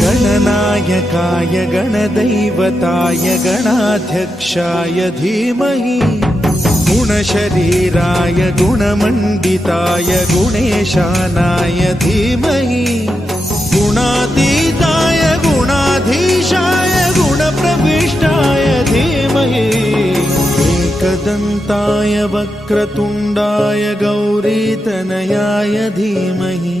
गणनायकाय गणदैवताय गणाध्यक्षाय धीमहि गुणशरीराय गुणमण्डिताय गुणेशानाय धीमहि गुणातीताय गुणाधीशाय गुणप्रविष्टाय धीमहि एकदन्ताय वक्रतुण्डाय गौरीतनयाय धीमहि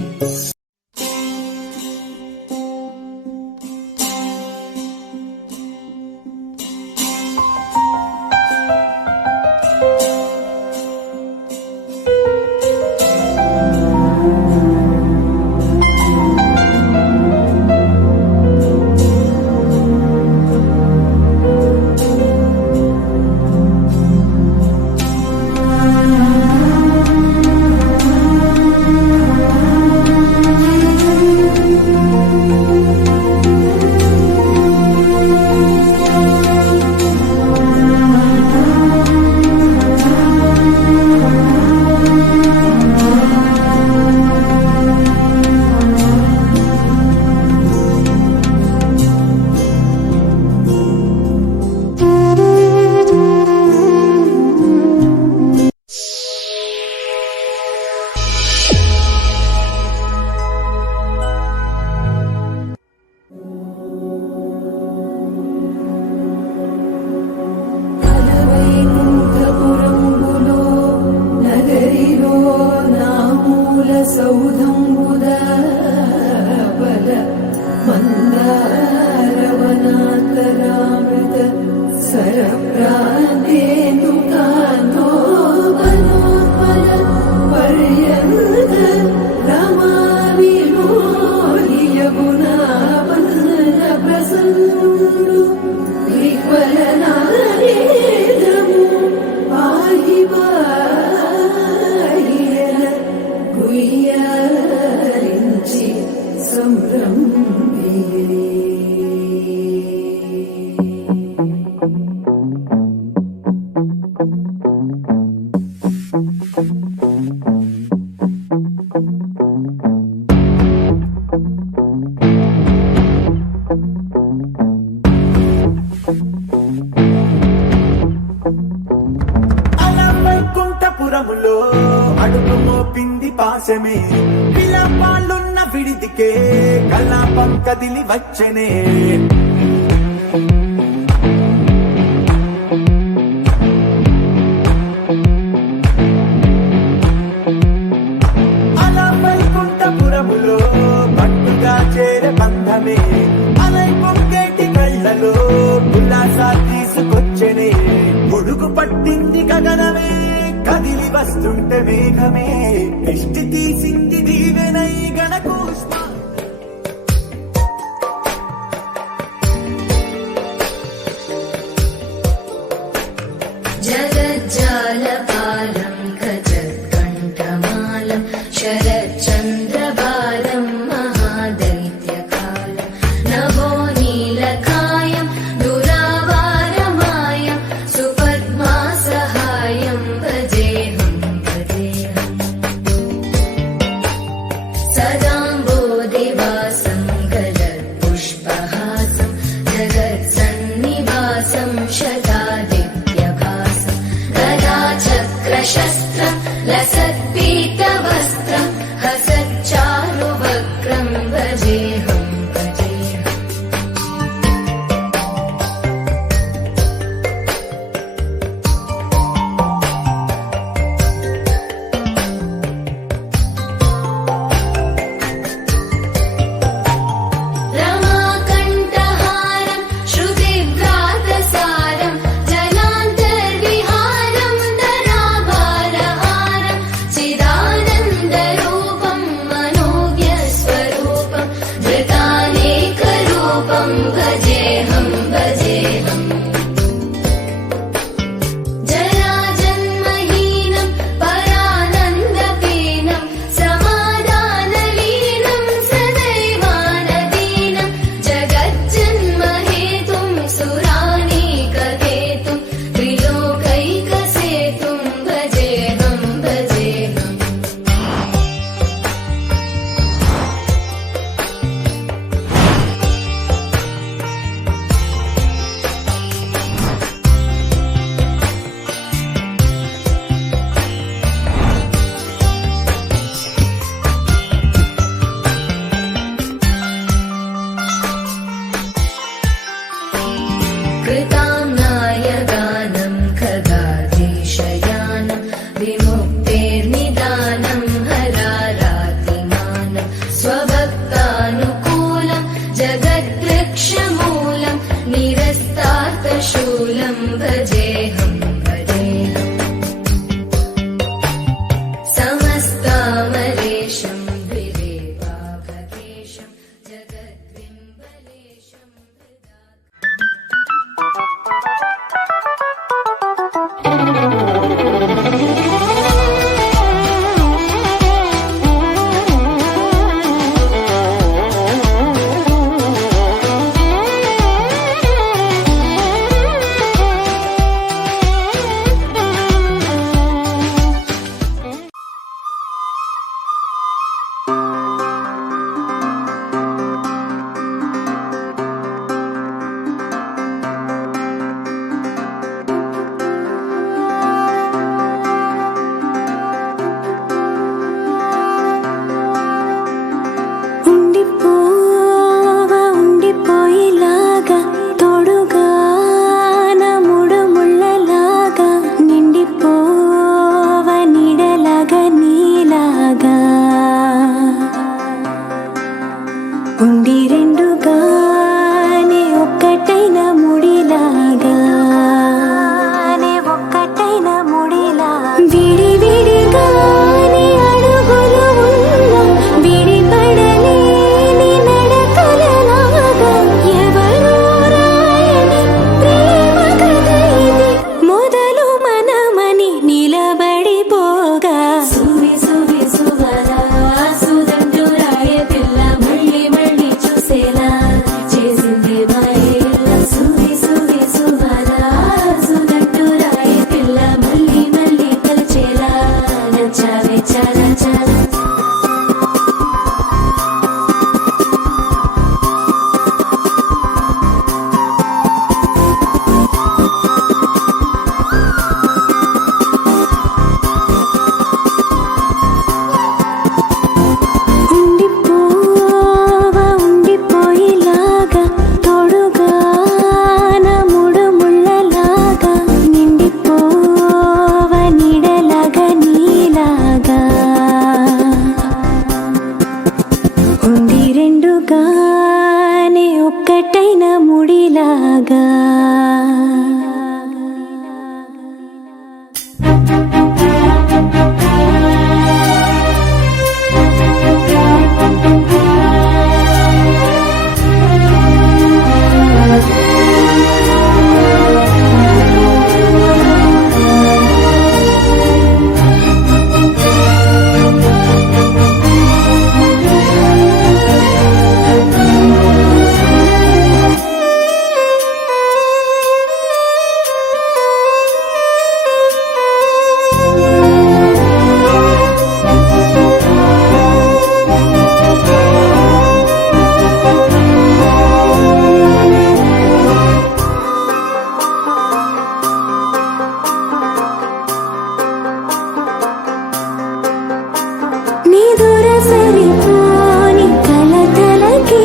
అడుగు మోపింది పాశమే విలాపాలున్న విడిదికే కలాపం కదిలి వచ్చనే అలా వైకుంఠపురములో పట్టుగా చేరే బంధమే అలై పొంగేటి కళ్ళలో ఉల్లాసా తీసుకొచ్చనే పొడుగు పట్టింది గగనమే కదిలి వస్తుంటే మేఘమే దృష్టి తీసింది దీవెనై గణకు జగజ్జాలపాలం ఖజత్కంఠమాలం శరచంద్రబాలం మహాదైత్యకాలం నభో నీలకాయం దురావారమాయం సుపద్మా సహాయం భజేహం భజేహం సదాంబోధ ఉండి రెండుగానే ఒక్కటైన ముడిలాగా విడి విడిగానే అడుగులు ఉన్నా విడిపడలేని నడకలలాగా ఎవరో రాయని ప్రేమ కథ ఇది మొదలు మనమని నిలబడిపోగా సువి సువి సువరా సుదంటూ రాయ పిల్ల మళ్ళీ మళ్ళీ చూసేలా చేసింది మాయేల సువి సువి సువరా సుదంటూ రాయ పిల్ల మళ్ళీ మళ్ళీ తలచేలా నచ్చావే చాలా చాలా ఉండిపోవా ఉండిపోయేలాగా తోడుగా నా మూడు ముళ్ళలాగా నిండిపోవా నీడలాగా నీలాగా ఉండి రెండుగానే ఒక్కటైన ముడిలాగా నీ దూర సరిపోని కలతలకి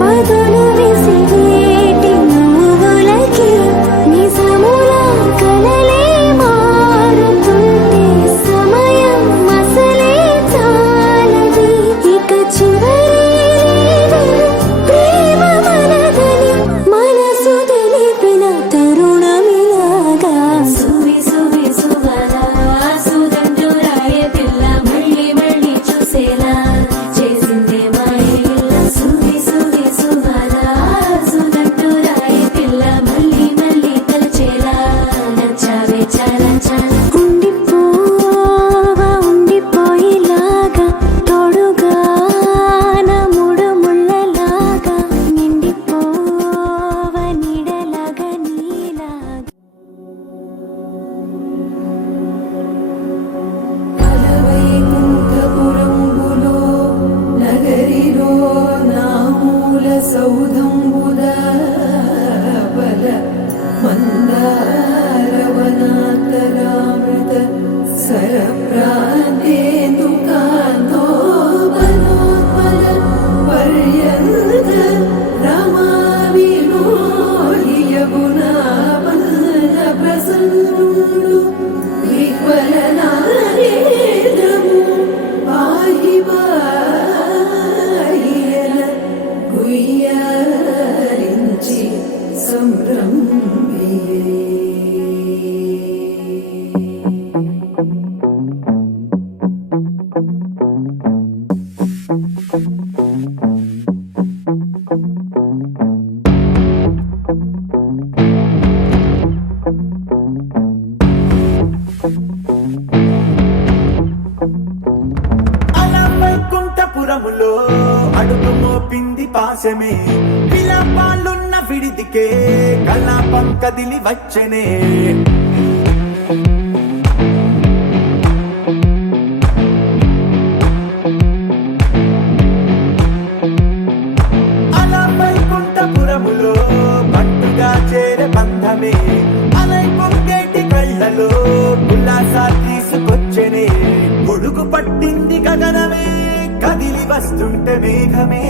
బదులు విసిరేటి నువ్వులకి నిజముల కలలే మారుతుంటే సమయం అసలే చాలది ఇక చివరి ప్రేమ మనదని మనసు తెలిపిన తరుణమిలాగా సువి సువి సువరా సుదంటూ రాయ పిల్ల మళ్ళీ మళ్ళీ చూసేలా చేసిందే మాయేల సువి సువి సువరా సుదంటూ రాయ పిల్ల మళ్ళీ మళ్ళీ తలచేలా నచ్చావే చాలా చాలా ఉండిపోవా ఉండిపోయేలాగా తోడుగా నా మూడు ముళ్ళలాగా నిండిపోవా నీడలాగా నీలాగా వైకుంఠపురంబులో నగరిలో నామూల సౌధంబుద బల మందారవనాతరామృత సరప్రాంతేందుకాంతో బలోత్పల పర్యంత రమా వినోదియగుణా బల ప్రసన్నుడు విహ్వలనారేంద్రము పాహి బాహియల గుయ్యారించి సంభ్రమియే అలా వైకుంఠపురములో అడుగు మోపింది పాశమే విలాపాలున్న విడిదికే కలాపం కదిలి వచ్చనే అలా వైకుంఠపురములో పట్టుగా చేరే బంధమే అలై పొంగేటి కళ్ళలో ఉల్లాసా తీసుకొచ్చనే గొడుగు పట్టింది గగనమే కదిలి వస్తుంటే మేఘమే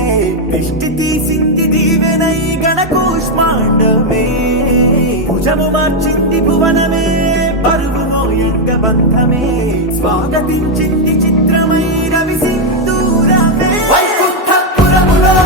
దృష్టి తీసింది దీవెనై గణకూష్మాండమే భుజము మార్చింది భువనమే పరుగు మోయంగ బంధమే స్వాగతించింది చిత్రమై రవి సింధూరమే వైకుంఠపురములో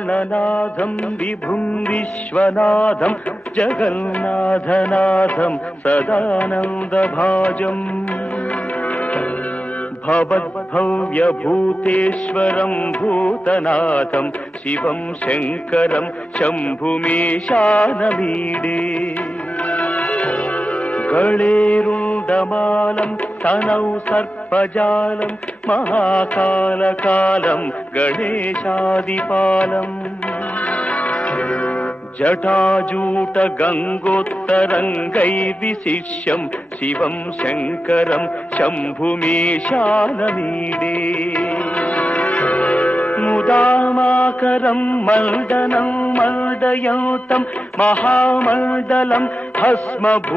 प्राणनाथं विभुं विश्वनाथं जगन्नाथनाथं सदानन्दभाजम् भवद्भव्यभूतेश्वरं भूतनाथं शिवं शङ्करं शम्भुमीशानमीडे गळेरुण्डमालं तनौ सर्पजालं महाकालकालं गणेशादिपालम् जटाजूटगङ्गोत्तरङ्गैर्विशिष्यं शिवं शङ्करं शम्भुमीशानमीडे मुदामाकरं मण्डनं मण्डयन्तं महामण्डलं भस्मभूषाधरन्तम्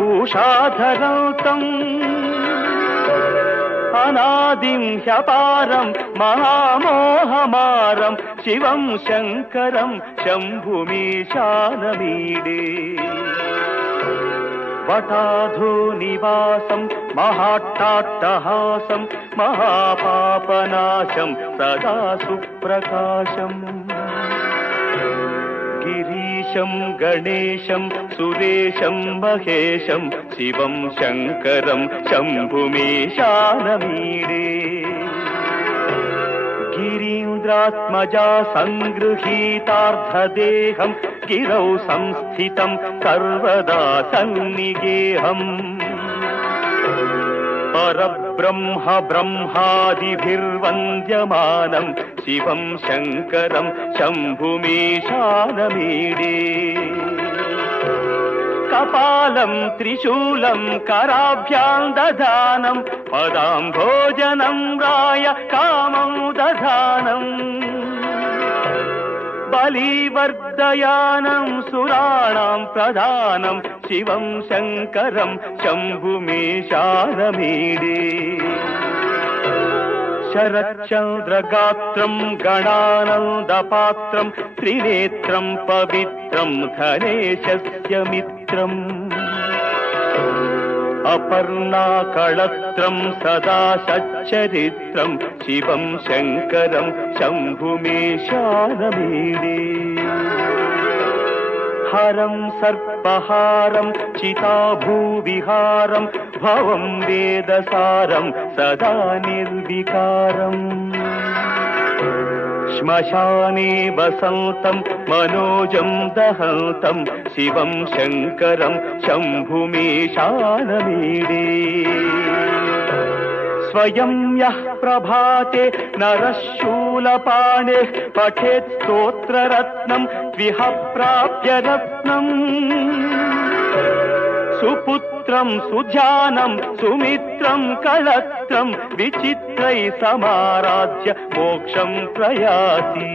अनादिं ह्यपारं महामोहमारं शिवं शङ्करं शम्भुमीशानमीडे वटाधोनिवासं महाट्टाट्टहासं महापापनाशं सदा सुप्रकाशम् गिरीशं गणेशं सुरेशं महेशं शिवं शङ्करं शम्भुमीशानमीडे गिरीन्द्रात्मजा सङ्गृहीतार्धदेहं गिरौ संस्थितं सर्वदा सन्निगेहम् परब्रह्म ब्रह्मादिभिर्वन्द्यमानं शिवं शङ्करं शम्भुमीशानमीडे कपालं त्रिशूलं कराभ्यां दधानं पदाम्भोजनं राय कामं दधानम् बलिवर्धयानं सुराणां प्रधानं शिवं शङ्करं शम्भुमीशानमीडे शरच्चन्द्रगात्रं गणानन्दपात्रं त्रिनेत्रं पवित्रं धनेशस्य मित्रम् अपर्णाकळत्रं सदा सच्चरित्रं शिवं शङ्करं शम्भुमीशानमीडे हरं सर्पहारं चिताभूविहारं भवं वेदसारं सदा निर्विकारम् श्मशाने वसन्तं मनोजं दहन्तं शिवं शङ्करं शम्भुमीशानमीडे स्वयं यः प्रभाते नरः शूलपाणेः पठेत् स्तोत्ररत्नं द्विह प्राप्य रत्नम् सुपुत्रं सुध्यानं सुमित्रं कलत्रं विचित्रै समाराध्य मोक्षं प्रयाति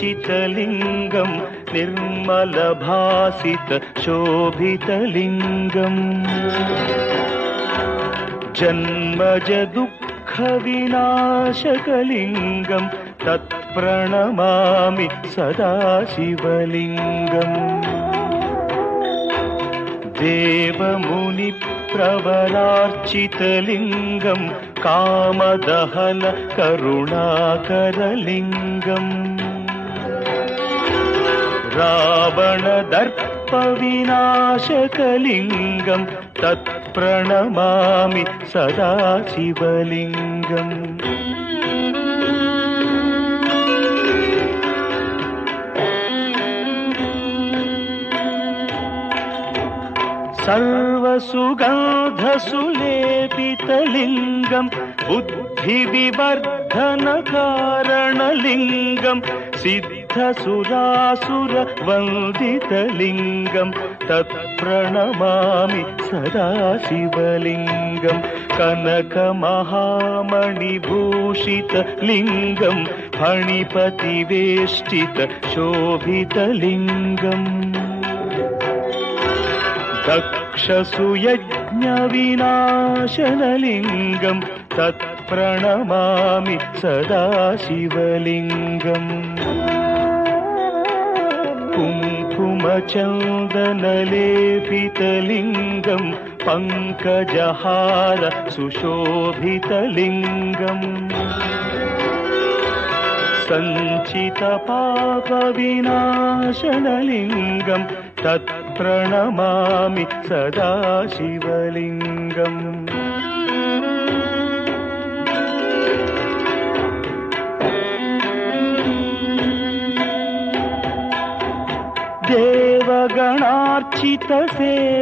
ब्रह्ममुरारिसुरार्चितलिङ्गं निर्मलभासितशोभितलिङ्गम् जन्मजदुःखविनाशकलिङ्गं तत्प्रणमामि सदा शिवलिङ्गम् देवमुनिप्रवरार्चितलिङ्गं कामदहन करुणाकरलिङ्गम् रावणदर्पविनाशकलिङ्गं तत्प्रणमामि सदा शिवलिङ्गम् सर्वसुगन्धसुलेपितलिङ्गं बुद्धिविवर्धनकारणलिङ्गं सिद्धसुरासुरवन्दितलिङ्गं तत्प्रणमामि सदा शिवलिङ्गं कनकमहामणिभूषितलिङ्गं फणिपतिवेष्टितशोभितलिङ्गम् दक्षसुयज्ञविनाशनलिङ्गं तत् प्रणमामि सदा शिवलिङ्गम् कुङ्कुमचन्दनलेपितलिङ्गं पङ्कजहार सुशोभितलिङ्गम् सञ्चितपापविनाशनलिङ्गं तत्प्रणमामि सदा शिवलिङ्गम्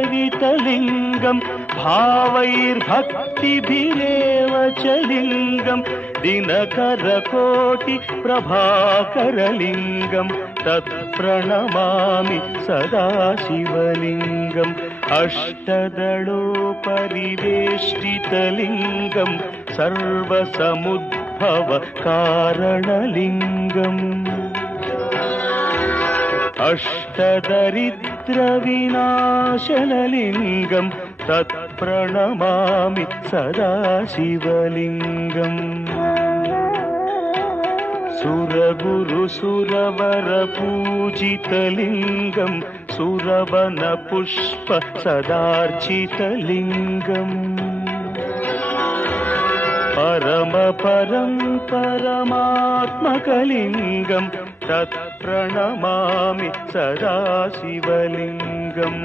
देवगणार्चितसेवितलिङ्गं भावैर्भक्तिभिरेव च लिङ्गं दिनकरकोटिप्रभाकरलिङ्गं तत्प्रणमामि सदा शिवलिङ्गम् अष्टदलोपरिवेष्टितलिङ्गं सर्वसमुद्भवकारणलिङ्गम् अष्टदरिद्रविनाशनलिङ्गं तत्प्रणमामि सदा शिवलिङ्गम् सुरगुरुसुरवरपूजितलिङ्गं सुरवनपुष्प सदार्चितलिङ्गम् परमात्मकलिङ्गं तत्प्रणमामि सदा शिवलिङ्गम्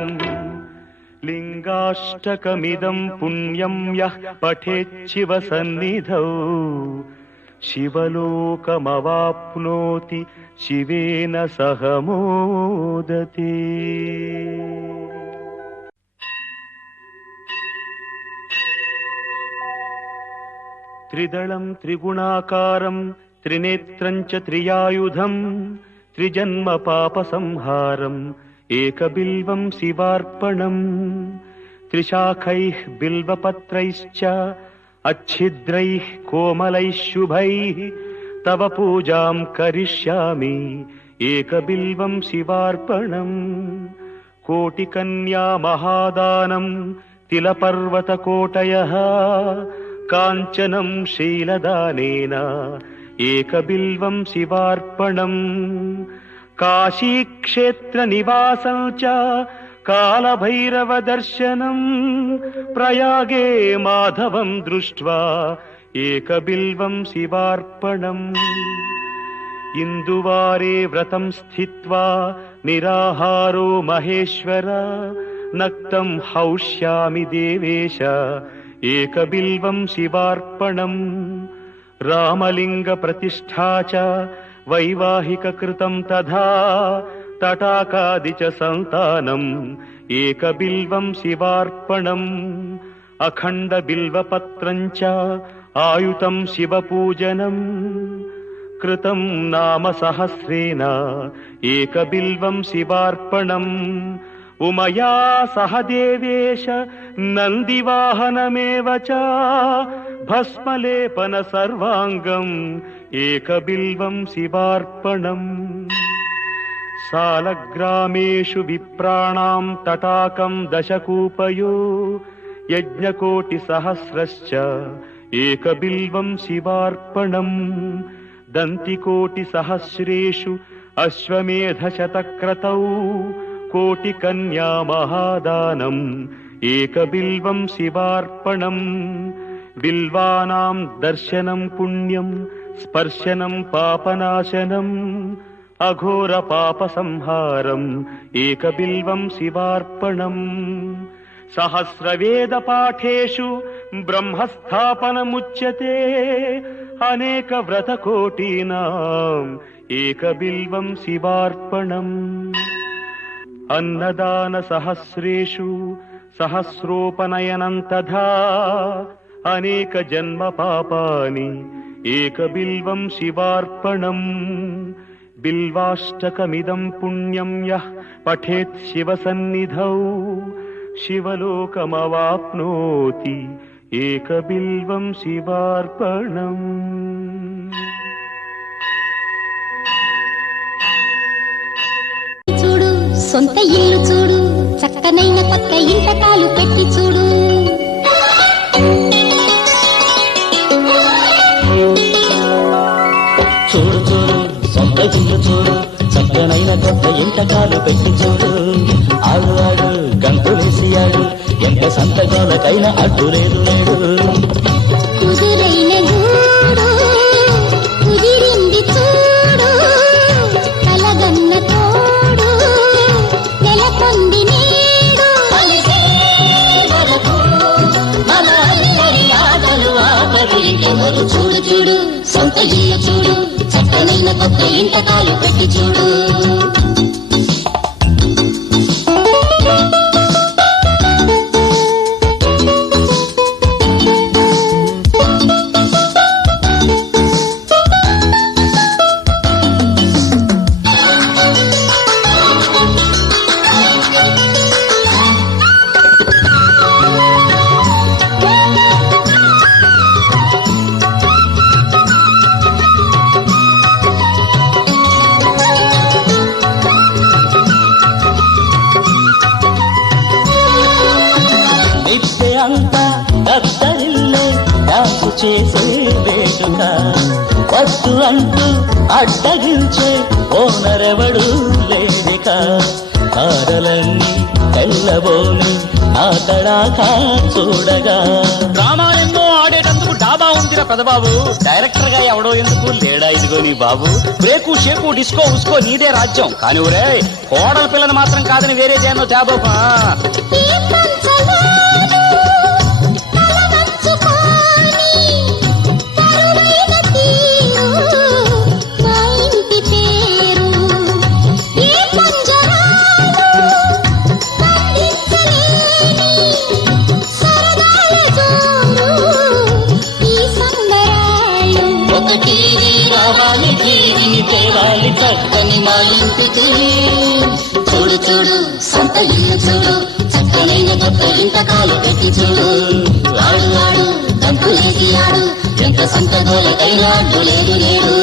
लिङ्गाष्टकमिदं पुण्यं यः पठेच्छिवसन्निधौ शिवलोकमवाप्नोति शिवेन सह मोदते। त्रिदलं त्रिगुणाकारं त्रिनेत्रं च त्रियायुधं त्रिजन्म पापसंहारम् एकबिल्वं शिवार्पणम् त्रिशाखैः बिल्वपत्रैश्च अच्छिद्रैः कोमलैः शुभैः तव पूजां करिष्यामि एकबिल्वं शिवार्पणम् कोटिकन्या महादानं तिलपर्वतकोटयः काञ्चनं शीलदानेन एकबिल्वं शिवार्पणम् काशीक्षेत्रनिवासं च कालभैरवदर्शनं प्रयागे माधवं दृष्ट्वा एकबिल्वं शिवार्पणम् इन्दुवारे व्रतं स्थित्वा निराहारो महेश्वर नक्तं हौष्यामि देवेश एकबिल्वं शिवार्पणम् रामलिङ्गप्रतिष्ठा च वैवाहिककृतं तथा तटाकादि च सन्तानम् एकबिल्वं शिवार्पणम् अखण्डबिल्वपत्रं च आयुतं शिवपूजनम् कृतं नाम सहस्रेण एकबिल्वं शिवार्पणम् उमया सह देवेश नन्दिवाहनमेव च भस्मलेपन सर्वाङ्गम् एकबिल्वं शिवार्पणम् सालग्रामेषु विप्राणां तटाकं दशकूपयो यज्ञकोटिसहस्रश्च एकबिल्वं शिवार्पणम् दन्तिकोटिसहस्रेषु अश्वमेधशतक्रतौ कोटिकन्या महादानम् एकबिल्वं शिवार्पणम् बिल्वानां दर्शनं पुण्यं स्पर्शनं पापनाशनम् अघोरपापसंहारम् एकबिल्वं शिवार्पणम् सहस्रवेदपाठेषु ब्रह्मस्थापनमुच्यते अनेकव्रतकोटीनाम् एकबिल्वं शिवार्पणम् अन्नदानसहस्रेषु सहस्रोपनयनं तथा अनेकजन्मपापानि एकबिल्वं शिवार्पणम् बिल्वाष्टकमिदं पुण्यं यः पठेत् शिवसन्निधौ शिवलोकमवाप्नोति एकबिल्वं शिवार्पणम्। చూడు సొంత ఇల్లు చూడు చక్కనైన పక్క ఇంట కాలు పెట్టి చూడు ఇల్లు చూడు చక్కనైన కొత్త ఇంటకాలు పెట్టి చూడు ఆడు ఆడు గంతులేసి ఆడు ఎంత సంతకాలకైనా అడ్డు లేదు లేడు కుదురైన గూడు కుదిరింది చూడు కలగన్న తోడు నెలకొంది నేడు మన అందరి ఆటలు ఆటలు ఇంకెవరు చూడు చూడు సొంత ఇల్లు చూడు చక్కనైన కొత్త ఇంటకాలు పెట్టి చూడు చేసే వేడుక వస్తు అంటూ అడ్డగించే ఓనరెవడు లేదిక తారలన్నీ తెల్లబోని ఆటడాకా చూడగా డ్రామాలెన్నో ఆడేటందుకు డాబా ఉందిరా పెదబాబు డైరెక్టర్ గా ఎవడో ఎందుకు లేడా ఇదిగో నీ బాబు బ్రేకు షేకు డిస్కో ఉస్కో నీదే రాజ్యం కానీ ఊరే కోడల పిల్లని మాత్రం కాదని వేరే చేయను తేబోపా చక్కని మా ఇంటికి చూడు చూడు సొంత ఇల్లు చూడు చక్కనైన కొత్త ఇంతకాలు పెట్టి చూడు ఆడు ఆడు దంపులేసి ఆడు ఎంత సొంత గోలకైనా అడ్డు లేదు లేడు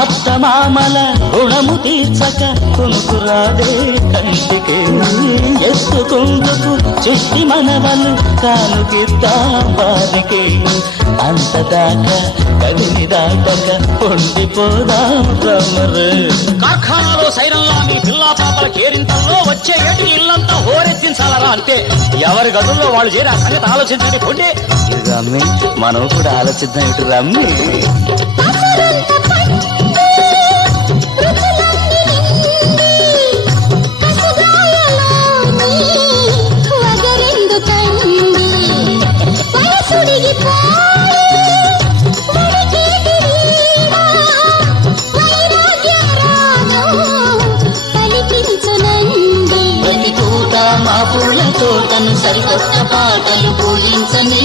అత్తమామల రుణము తీర్చక కొనుకురాదే కంటికి ఎత్తుకుందుకు చుట్టి మనవలు కానుకిద్దాం వారికి అంతదాకా కదిలి దాటక పొండిపోదాం రమ్మరు కార్ఖానాలో సైరన్లా మీ పిల్లా పాపల కేరింతల్లో వచ్చే ఏటి ఇల్లంతా హోరెత్తించాలరా అంతే ఎవరి గదుల్లో వాళ్ళు చేరి ఆ సంగతి ఆలోచించండి పొండి రమ్మి మనం కూడా ఆలోచిద్దాం ఇటు రమ్మి తోటను సరికొత్త పాటలు పూజించని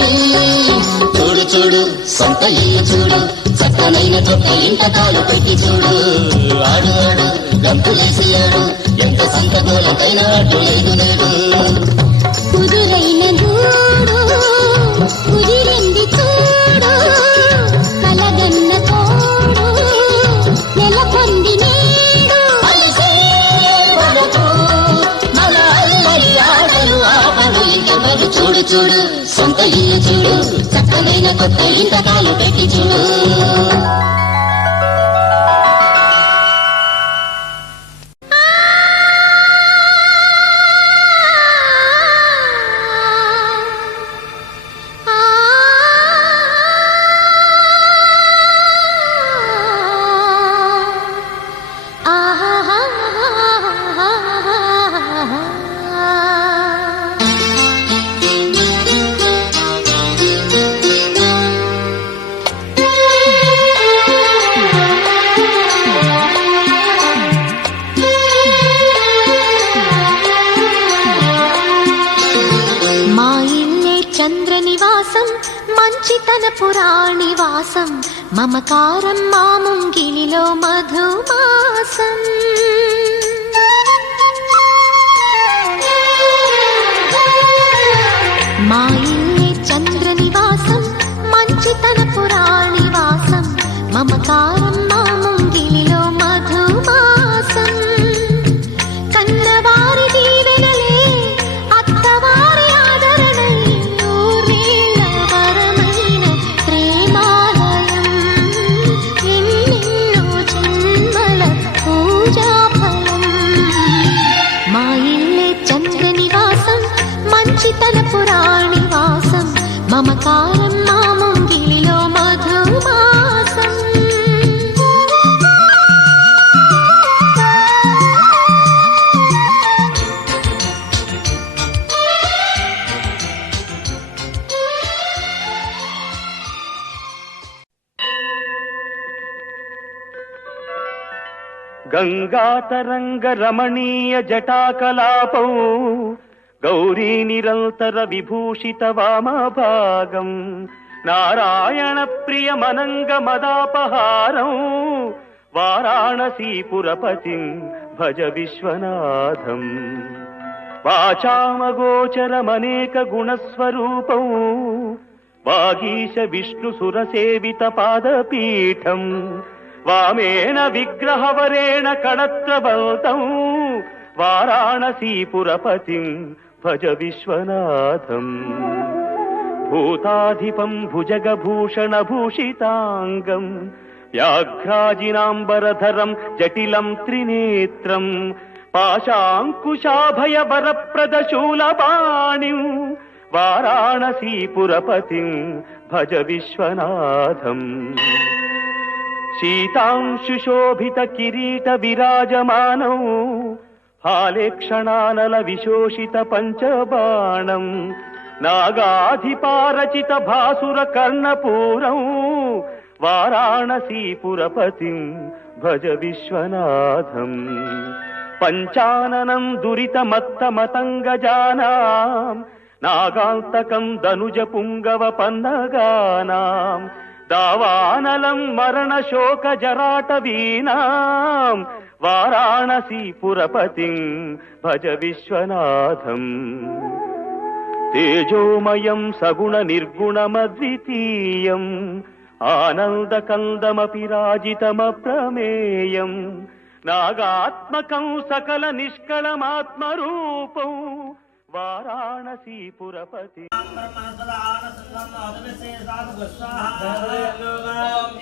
చూడు చూడు సొంత ఇల్లు చూడు చక్కనైన కొత్త ఇంటకాలు పెట్టి చూడు ఆడు ఆడు గంతులేసి ఆడు ఎంత సంతగోలకైనా అడ్డు లేదు నేడు కుదురైన గూడు కుదిరింది చూడు కలగన్న తోడు నెలకొంది నేడు చూడు చూడు సొంత ఇల్లు చూడు చక్కనైన కొత్త ఇంతకాలు పెట్టి చూడు పురాణివాసం మమకారం మా ముంగిలిలో మధుమాసం మా ఇల్లే చంద్ర నివాసం మంచితన పురాణివాసం మమకారం మా ముంగిలిలో మధుమాసం కన్నవారి దీవెనలే అత్తవారి ఆదరణలే నూరేళ్ల వరమైన ప్రేమాలయం ఎన్నెన్నో జన్మల పూజాఫలం మా ఇల్లే చంద్ర నివాసం మంచితన పురాణివాసం మమకారం మా ముంగిలిలో మధుమాసం గంగాతరంగ రమణీయ జటాకలాపౌ గౌరీ నిరంతర విభూషిత వామభాగం నారాయణ ప్రియ మనంగ మదాపహారం వారాణసీపురపతిం భజ విశ్వనాథం వాచామగోచరమనేక గుణస్వరూపం వాగీశ విష్ణు సురసేవిత పాదపీఠం వామేన విగ్రహవరేణ కణత్రబల్తం వారాణసీపురపతిం భజ విశ్వనాథం భూతాధిపం భుజగభూషణ భూషితాంగం వ్యాఘ్రాజినాంబరధరం జటిలం త్రినేత్రం పాశాంకుశాభయ వరప్రదశూలపాణిం వారాణసీపురపతిం భజ విశ్వనాథం శీతాంశుశోభిత కిరీట విరాజమానం హాలేక్షణానల విశోషిత పంచబాణం నాగాధిపారచిత భాసుర కర్ణపూరం వారాణసీపురపతిం భజ విశ్వనాథం పంచాననం దురిత మత్త మతంగజానాం నాగాంతకం ధనుజ పుంగవ పన్నగానాం దావానలం మరణ శోక జరాట వీనాం వారాణసీపురపతిం భజ విశ్వనాథం తేజోమయం సగుణ నిర్గుణమద్వితీయం ఆనందకందమపి రాజితమప్రమేయం నాగాత్మకం సకల నిష్కళమాత్మరూపం వారాణసీపురపతి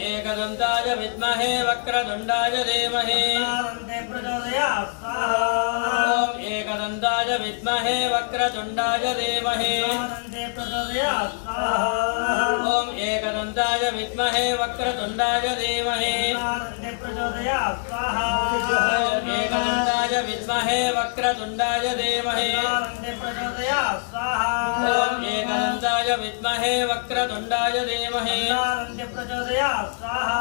ఏకదంతాయ విద్మహే వక్రతుండాయ ధీమహి ఏకదంతాయ విద్మహే వక్రతుండాయ ధీమహి ఓం ఏకదంతాయ విద్మహే వక్రతుండాయ ధీమహి ఏకదంతాయ విద్మహే వక్రతుండాయ ధీమహి ఓం ఏకదంతాయ విద్మహే వక్రతుండాయ ధీమహి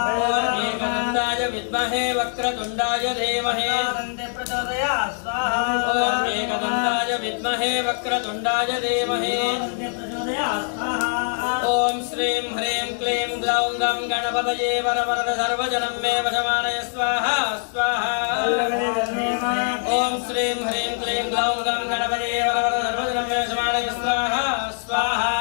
ఓం ఏకదంతాయ విద్మహే వక్రతుండాయ ధీమహి ఓం ఏకదంతాయ విద్మహే వక్రతుండాయ ధీమహి ఓం శ్రీం హ్రీం క్లీం గ్లౌం గం గణపతయే వరవరద సర్వజనం మే వశమానయ స్వాహా స్వాహా ఓం శ్రీం హ్రీం క్లీం గ్లౌం గం గణపతయే వరవరద సర్వజనం మే వశమానయ స్వాహా స్వాహా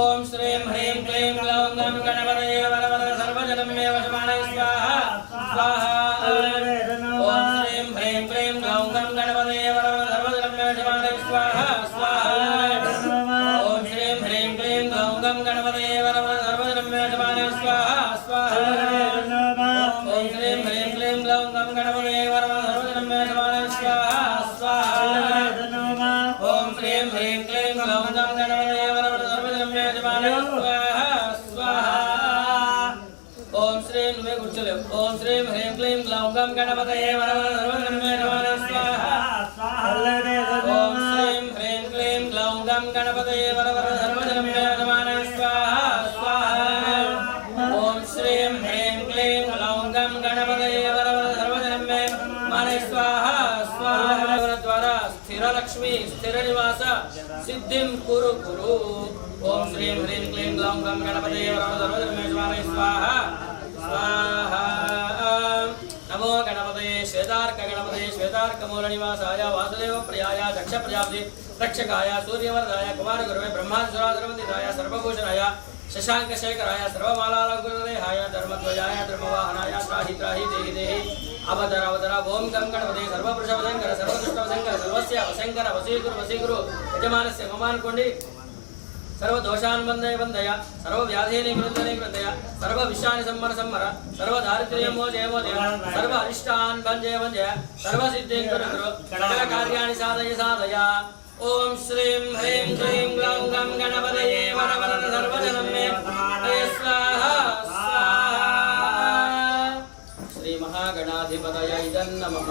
ఓం శ్రీం హ్రీం క్లీం గ్లౌం గం గణపతయే వరవరద సర్వజనం మే వశమానయ స్వాహా స్వాహా ఓం శ్రీం హ్రీం క్లీం గ్లౌం గం గణపతయే వరవరద సర్వజనం మే వశమానయ స్వాహా స్వాహా ఓం శ్రీం హ్రీం క్లీం గ్లౌం గం గణపతయే వరవరద సర్వజనం మే వశమానయ స్వాహా స్వాహా ఓం శ్రీం హ్రీం క్లీం గ్లౌం గం గణపతయే వరవరద సర్వజనం మే వశమానయ స్వాహా స్వాహా ఓం శ్రీం హ్రీం క్లీం గ్లౌం గం గణపతయే వరవరద సర్వజనం మే వశమానయ స్వాహా స్వాహా ఓం శ్రీం నువ్వే కూర్చోలేవు ఓం శ్రీం హ్రీం క్లీం గ్లౌం గం గణపతయే వరవరద సర్వజనం మే వశమానయ స్వాహా ఓం శ్రీం హ్రీం క్లీం గ్లౌం గం గణపతయే వరవరద సర్వజనం మే వశమానయ స్వాహా స్వాహా ఓం శ్రీం హ్రీం క్లీం గ్లౌం గం గణపతయే వరవరద సర్వజనం మే వశమానయ స్వాహా స్వాహా ద్వారా స్థిర లక్ష్మి స్థిర నివాస సిద్ధిం కురు కురు ఓం శ్రీం హ్రీం క్లీం గ్లౌం గం గణపతయే వరవరద సర్వజనం మే వశమానయ స్వాహా స్వాహా నమో గణపతయే శ్వేతార్క గణపతయే कमलनिवासाय वासुदेव प्रियाय दक्ष प्रजापति रक्षकाय सूर्यवरदाय कुमार गुरुवे ब्रह्मासुराधर्मदिताय सर्वभूषणाय शशांक शेखराय सर्वमालालंकृतदेहाय धर्मध्वजाय धर्मवाहनाय त्राहि त्राहि देहि देहि अवतर अवतर ओम गम गणपते सर्वपुरुषवशंकर सर्वदुष्टवशंकर सर्वस्य वशंकर वशीकुरु वशीकुरु यजमानस्य ममानुकोण्डि सर्वदोषान् वन्दय वन्दय सर्वव्याधीनि निवृत्तय सर्वविषयानि संवर संवर सर्वदारिद्र्यं मोचय मोचय सर्व अरिष्टान् भञ्जय भञ्जय सर्वसिद्धिं कुरु कुरु सकलकार्याणि साधय साधय ओम श्रीं ह्रीं क्लीं ग्लौं गं गणपतये वरवरद सर्वजनं मे स्वाहा स्वाहा श्री महागणाधिपतये नमः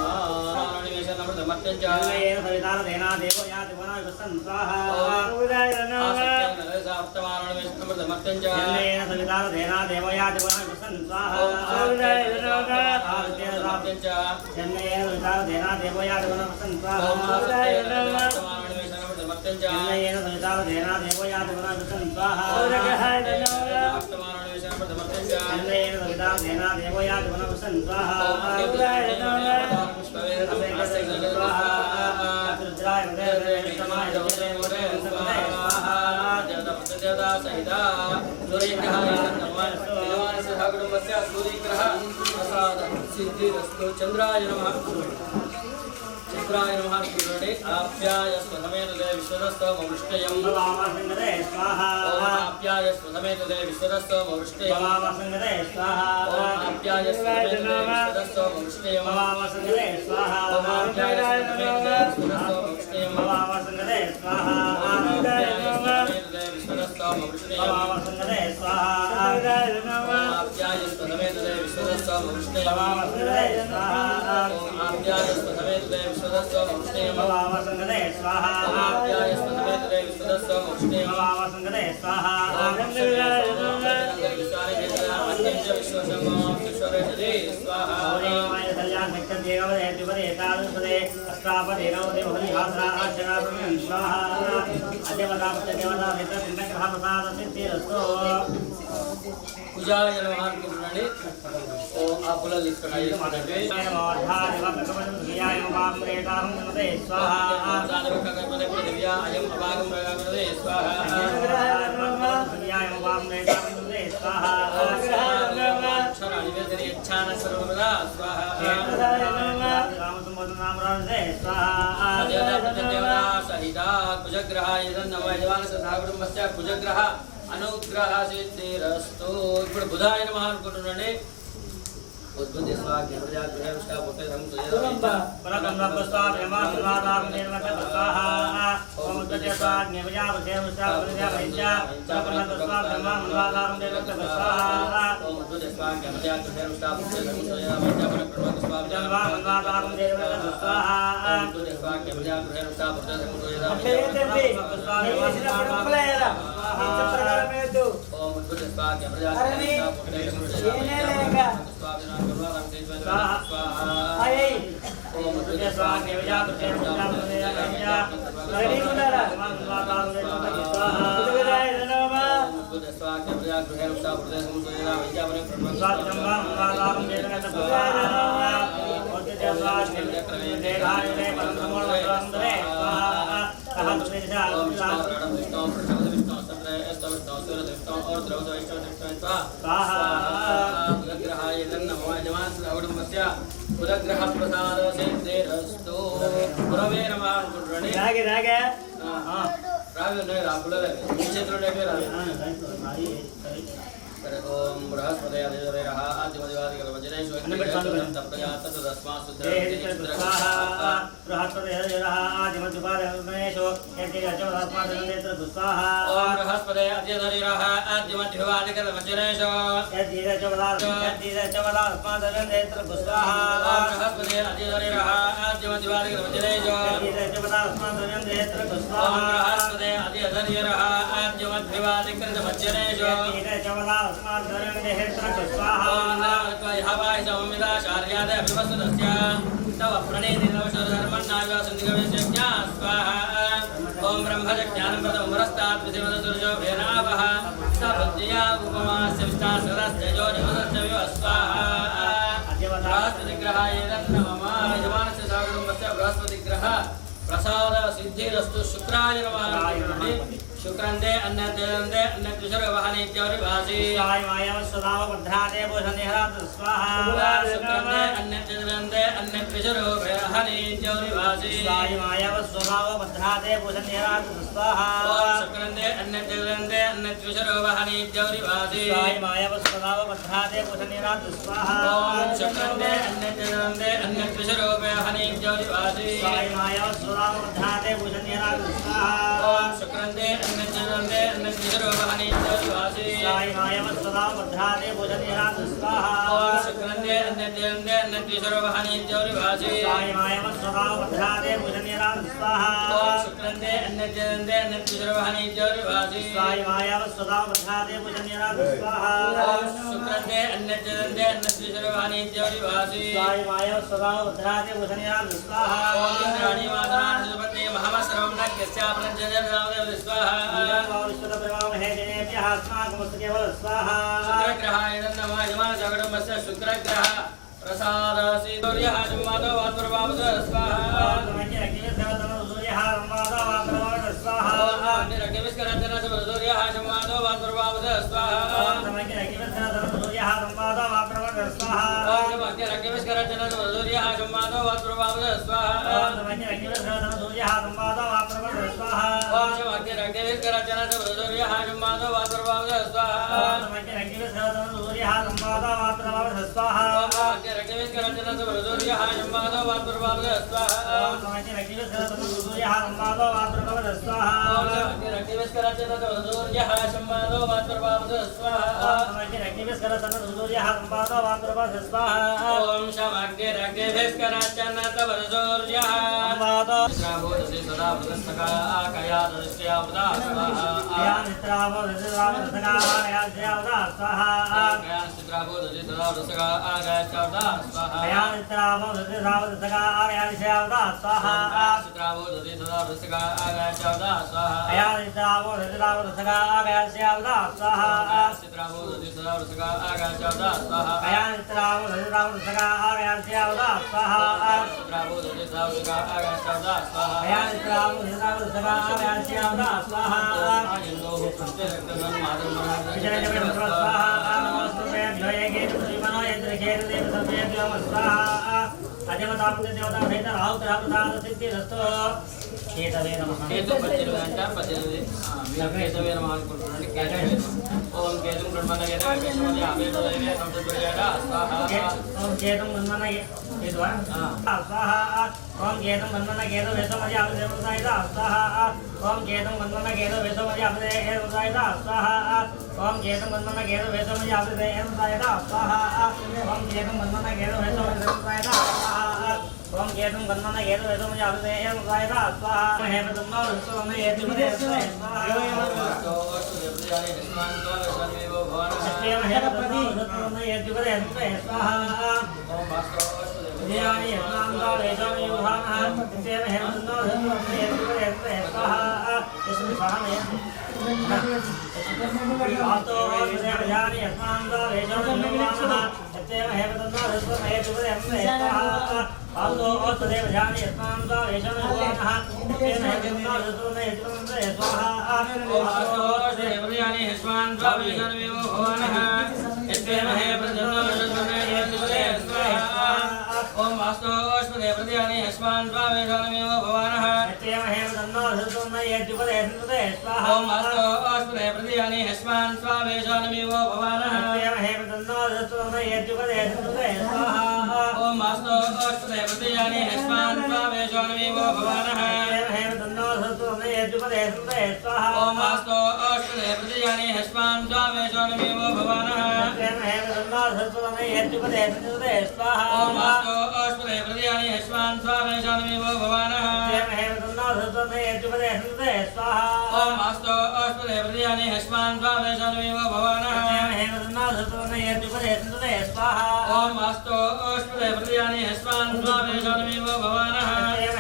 चंद्राय नमः चंद्राय नमः आप्याय स्वसमेत विश्वदस्तमवृष्टयं आप्याय स्वसमेत विश्वदस्तमवृष्टयं आप्याय स्वसमेत विश्वदस्तमवृष्टयं पूजाय नमः कुर्वन्ति ओ आपुल लिखनाय मानते स्वाहा कुजग्रह अनुग्रह सिद्धिरस्तु ఇప్పుడు బుధాయ నమః అనుకుంటున్నాండి ఉద్భుత స్వామి ప్రజాగ్రహ విష్ణా పుత్ర సంతుయ పరబ్రహ్మ ప్రసాద యమా సదాం నిర్మత స్వాహా ఓం ఉద్భుత స్వామి ప్రజాగ్రహ విష్ణా ప్రజాపైచ పరబ్రహ్మ ప్రసాద యమా సదాం నిర్మత స్వాహా ఓం ఉద్భుత స్వామి ప్రజాగ్రహ విష్ణా పుత్ర సంతుయ పరబ్రహ్మ స్వామి యమా సదాం నిర్మత స్వాహా ఓం ఉద్భుత స్వామి ప్రజాగ్రహ విష్ణా పుత్ర సంతుయ ओम उद्भुत स्वाहा कुलग्रह प्रसाद सिद्धिरस्तु गुरवे नमः अनुకుంటున్నాండి రాగే రాగే రాగే ఉన్నాయి రాకులే ఈ చేతుల్లోనే రాగే ओम बृहस्पतये आदिदेवः आदिमदिवादिगलवजनेषु तप्तयात् तदस्मात् सुद्रः बृहस्पतये आदिमदिवादिगलवजनेषु यद्यजवस्मात् स्वाहा ओम बृहस्पतये आदिदेवः आदिमदिवादिगलवजनेषु यद्यजवस्मात् स्वाहा ओम बृहस्पतये आदिदेवः आदिमदिवादिगलवजनेषु यद्यजवस्मात् स्वाहा ओम बृहस्पतये आदिदेवः आदिमदिवादिगलवजनेषु ओम ब्रह्मज्ञानं प्रथमरस्तात् विधिमदसुर्यो भेनावः सपत्न्या उपमास्य विष्टासरस्तेजो निमदस्य स्वाहा बृहस्पतिग्रहाय नमः यजमानस्य सागरस्य బృహస్పతి గ్రహ ప్రసాద సిద్ధిరస్తు శుక్రాయ నమః శుక్రందే అన్నదే అన్నద్విషర వహనేత్యౌరి వాసి సాయమాయ సదావ భద్రాదే భూషణిహరాత స్వాహా శుక్రందే అన్నద్విషర వహనేత్యౌరి వాసి సాయమాయ సదావ భద్రాదే భూషణిహరాత స్వాహా శుక్రందే అన్నద్విషర వహనేత్యౌరి వాసి సాయమాయ సదావ భద్రాదే భూషణిహరాత స్వాహా శుక్రందే అన్నద్విషర వహనేత్యౌరి వాసి సాయమాయ సదావ భద్రాదే భూషణిహరాత స్వాహా శుక్రందే అన్నద్విషర వహనేత్యౌరి వాసి సాయమాయ సదావ భద్రాదే భూషణిహరాత స్వాహా శుక్రందే అన్నద్విషర వహనేత్యౌరి వాసి సాయమాయ సదావ భద్రాదే భూషణిహరాత స్వాహా శుక్రందే అన్నద్విషర వహనేత్యౌరి వాసి సాయమాయ సదావ భద్రాదే భూషణిహరాత స్వాహా శుక్రందే అన్నద్విషర వహనేత్యౌరి వాసి సాయమాయ సదావ భద్రాదే భూషణిహరాత స్వాహా ఇంద్రాణి మాతరాణి సుపతే మహమసర్వం నక్యస్యాపరంజనరావదేవ స్వాహా శుక్రగ్రహాయ నమః యమః జగడమస్య శుక్రగ్రహ ప్రసాదసి సూర్యః సంవాదో వాత్ప్రభావద స్వాహా నిరగ్నివిస్కరజన సూర్యః సంవాదో వాత్ప్రభావద స్వాహా నిరగ్నివిస్కరజన సూర్యః సంవాదో వాత్ప్రభావద స్వాహా నిరగ్నివిస్కరజన సూర్యః సంవాదో వాత్ప్రభావద స్వాహా నిరగ్నివిస్కరజన సూర్యః సంవాదో వాత్ప్రభావద స్వాహా నిరగ్నివిస్కరజన సూర్యః సంవాదో వాత్ప్రభావద స్వాహా ఓం శమగ్నిరగ్నివిస్కరజన సూర్యః నిద్రాభూతసి సదా ప్రదస్తకా ఆకయా దృశ్యావదా స్వాహా నిద్రాభూతసి సదా ప్రదస్తకా ఆకయా స్వాహా నిద్రాభూతసి సదా ప్రదస్తకా ఆకయా స్వాహా నిద్రాభూతసి సదా ప్రదస్తకా ఆకయా స్వాహా నిద్రాభూతసి సదా ప్రదస్తకా ఆకయా స్వాహా నిద్రాభూతసి సదా ప్రదస్తకా ఆకయా స్వాహా కేతవే నమః కేతు 18 అంటే 18 మీరు కేతవే నమః అనుకుంటున్నారండి కేతవే ఓం కేతుం బ్రహ్మణ కేతవే విష్ణుమయ అవేదవే సంతృప్తియేడ స్వాహా ఓం కేతుం బ్రహ్మణ కేతవా స్వాహా ఓం కేతుం బ్రహ్మణ కేతవే విష్ణుమయ అవేదవే స్వాహా ఓం కేతుం బ్రహ్మణ కేతవే విష్ణుమయ అవేదవే స్వాహా ఓం కేతుం బ్రహ్మణ కేతవే విష్ణుమయ అవేదవే స్వాహా ఓం కేతుం బ్రహ్మణ కేతవే విష్ణుమయ స్వాహా ఓం కేతుం బ్రహ్మణ కేతవే విష్ణుమయ అవేదవే స్వాహా హే బ్రహ్మణ విష్ణుమయ ఏతిమదే స్వాహా ఓం వాస్తు ఓష్పదే ప్రతియాని యస్మాన్ స్వామి స్వామిమో భవానః ఓం వాస్తు ఓష్పదే ప్రతియాని యస్మాన్ స్వామి స్వామిమో భవానః ఓం వాస్తు ఓష్పదే ప్రతియాని యస్మాన్ స్వామి స్వామిమో భవానః ఓం వాస్తు ఓష్పదే ప్రతియాని యస్మాన్ స్వామి స్వామిమో భవానః ఓం వాస్తు ఓష్పదే ప్రతియాని యస్మాన్ స్వామి స్వామిమో భవానః ఓం వాస్తు ఓష్పదే ప్రతియాని యస్మాన్ స్వామి స్వామిమో భవానః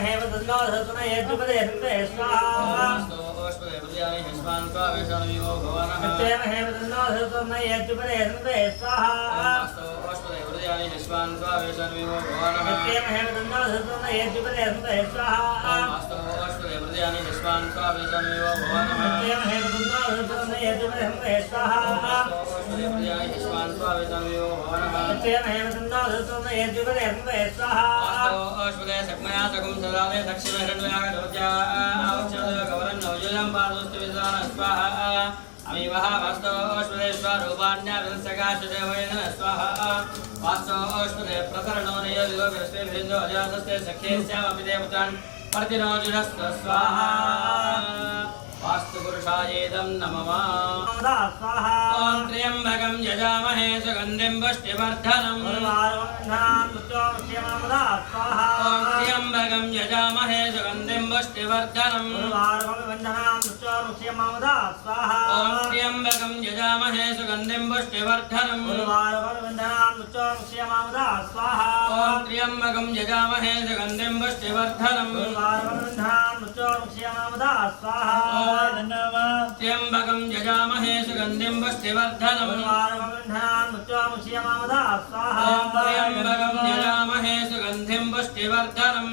ఓం వాస్తు ఓష్పదే ప్రతియాని యస్మాన్ స్వామి స్వామిమో భవానః ఓం వాస్తు ఓష్పదే प्रजानि हिस्वान् स्वावेशन्विवो भवानः अस्तोष्टुरे प्रजानि हिस्वान् स्वावेशन्विवो भवानः अस्तोष्टुरे प्रजानि हिस्वान् स्वावेशन्विवो भवानः अस्तोष्टुरे सक्मया सकुं सदादे दक्षिणे हिरण्ययागदोज्या आवक्षदे गौरन्नो युजं पादोस्तु विद्वान् स्वाहा अमीवः वास्तवोष्पदेश्वरूपाण्या विदंसकाशदेवेन स्वाहा वास्तवोष्पदे प्रकरणो नियोगिस्ते भिन्दो अजातस्ते सख्ये स्यामपि देवतान् प्रतिनोजुरस्त स्वाहा वास्तुपुरुषायेदं नमः ॐ त्र्यम्बकं यजामहे सुगन्धिं पुष्टिवर्धनम् ॐ त्र्यम्बकं यजामहे सुगन्धिं पुष्टिवर्धनम् ॐ त्र्यम्बकं यजामहे सुगन्धिं पुष्टिवर्धनम् ॐ त्र्यम्बकं यजामहे सुगन्धिं पुष्टिवर्धनम् त्र्यम्बकं यजामहे सुगन्धिं पुष्टिवर्धनम् त्र्यम्बकं यजामहे सुगन्धिं पुष्टिवर्धनम्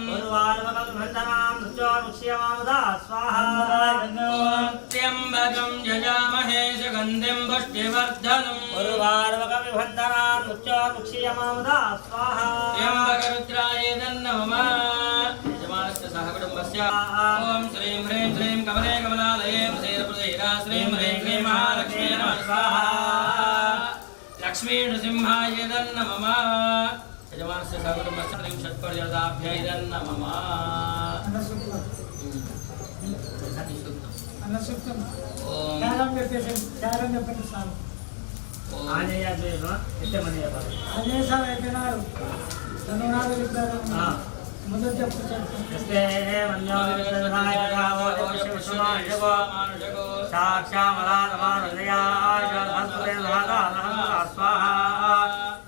त्र्यम्बकं यजामहे सुगन्धिं पुष्टिवर्धनम् त्र्यम्बकरुद्राय नमः यजमानस्य सह कुटुम्बस्य ॐ श्रीं ह्रीं श्रीं कमले कमलालये प्रसेदप्रसेदा श्रीं ह्रीं क्लीं महालक्ष्मी नमः स्वाहा लक्ष्मी नृसिंहाय नमः यजमानस्य सह कुटुम्बस्य त्रिंशत्पर्यदाभ्यै नमः ముందు చెప్పు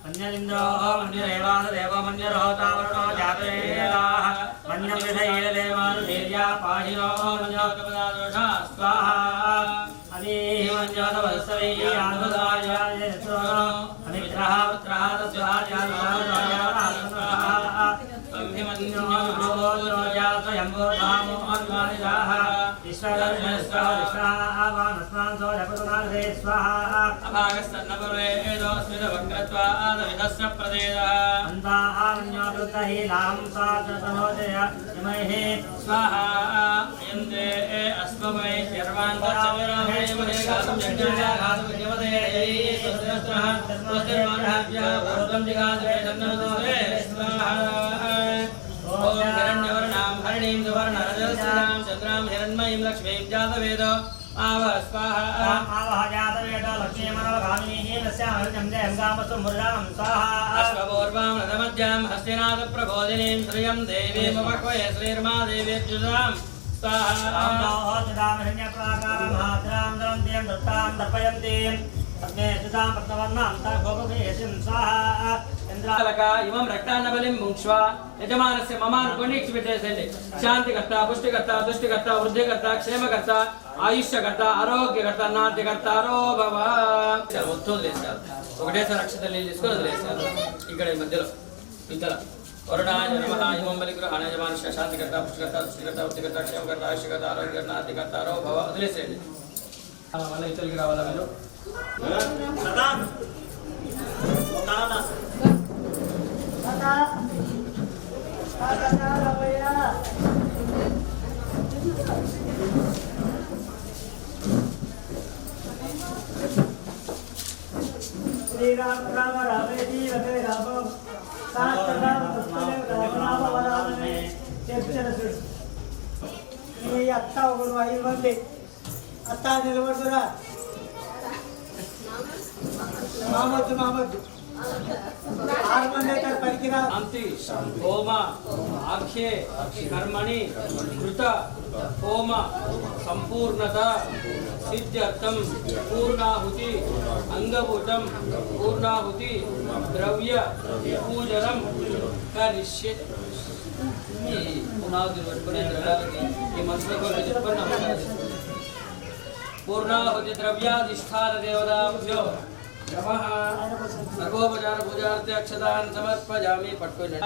మన్యలింద్రో మన్యరేవాదేవ మన్యరోతావరుణో జాతేయాః మన్యం విధైర్యదేవాను వీర్యా పాహినో మన్యోతపదాదోషా స్వాహా అదీహి మన్యోతవత్సవై ఆనుదాయ యత్రోనో అనిగ్రహ పుత్రః తస్యాజాతః స్వాహా ॐ हिरण्यवर्णां हरिणीं सुवर्णरजस्यां चन्द्रां हिरण्मयीं लक्ष्मीं जातवेदो आवः स्वाहा आवः जातवेदो लक्ष्मीमनवगामिनीः तस्यां हरिणं जयं गामसु मुर्गां स्वाहा अश्वपूर्वां रथमध्यां हस्तिनाथप्रबोधिनीं श्रियं देवीमुपह्वये श्रीर्मा देवीर्जुषां स्वाहा चिदां हिरण्यप्राकारमहाद्रां दरन्तीं दत्तां दर्पयन्तीं तस्मै चिदां प्रतवर्णां तर्भोगभेषिं स्वाहा इमं रक्तान्नबलिं मुङ्क्ष्वा यजमानस्य ममानुकोनि इच्छिपेटेसेंडि शान्तिकर्ता पुष्टिकर्ता तुष्टिकर्ता वृद्धिकर्ता क्षेमकर्ता आयुष्यकर्ता आरोग्यकर्ता नाट्यकर्ता रो भव మొత్తం వదిలేస్తారు ఒకటేసారి అక్షతలు తీసుకొని వదిలేస్తారు ఇక్కడ ఈ మధ్యలో ఇతర వరుణాయ నమః ఇమం బలిగ్రహాణ యజమానస్య శాంతికర్త పుష్టికర్త తుష్టికర్త వృద్ధికర్త క్షేమకర్త ఆయుష్యకర్త ఆరోగ్యకర్త నాట్యకర్త రో భవ వదిలేసేయండి మళ్ళీ ఇతరులకి రావాలా మీరు श्रीराम राम रामेति रते रामो साक्षात् राम वरामे चेप्चरसु नी अत्ता ओगु 5 మంది అత్తా నిలబడురా మామద్దు 6 మంది అయితే పరికిరా शांति होम आख्ये कर्मणि कृत होम संपूर्णता सिद्ध्यर्थम पूर्णाहुति अंगभूतम पूर्णाहुति द्रव्य पूजनम करिष्ये पुनादि वर्पणे द्रव्यादि ये मंत्र को पूर्णाहुति द्रव्याधिष्ठान देवताभ्यो సర్వోపచార పూజార్థి అక్షతాన్ సమర్పయామి. పట్టుకోండి.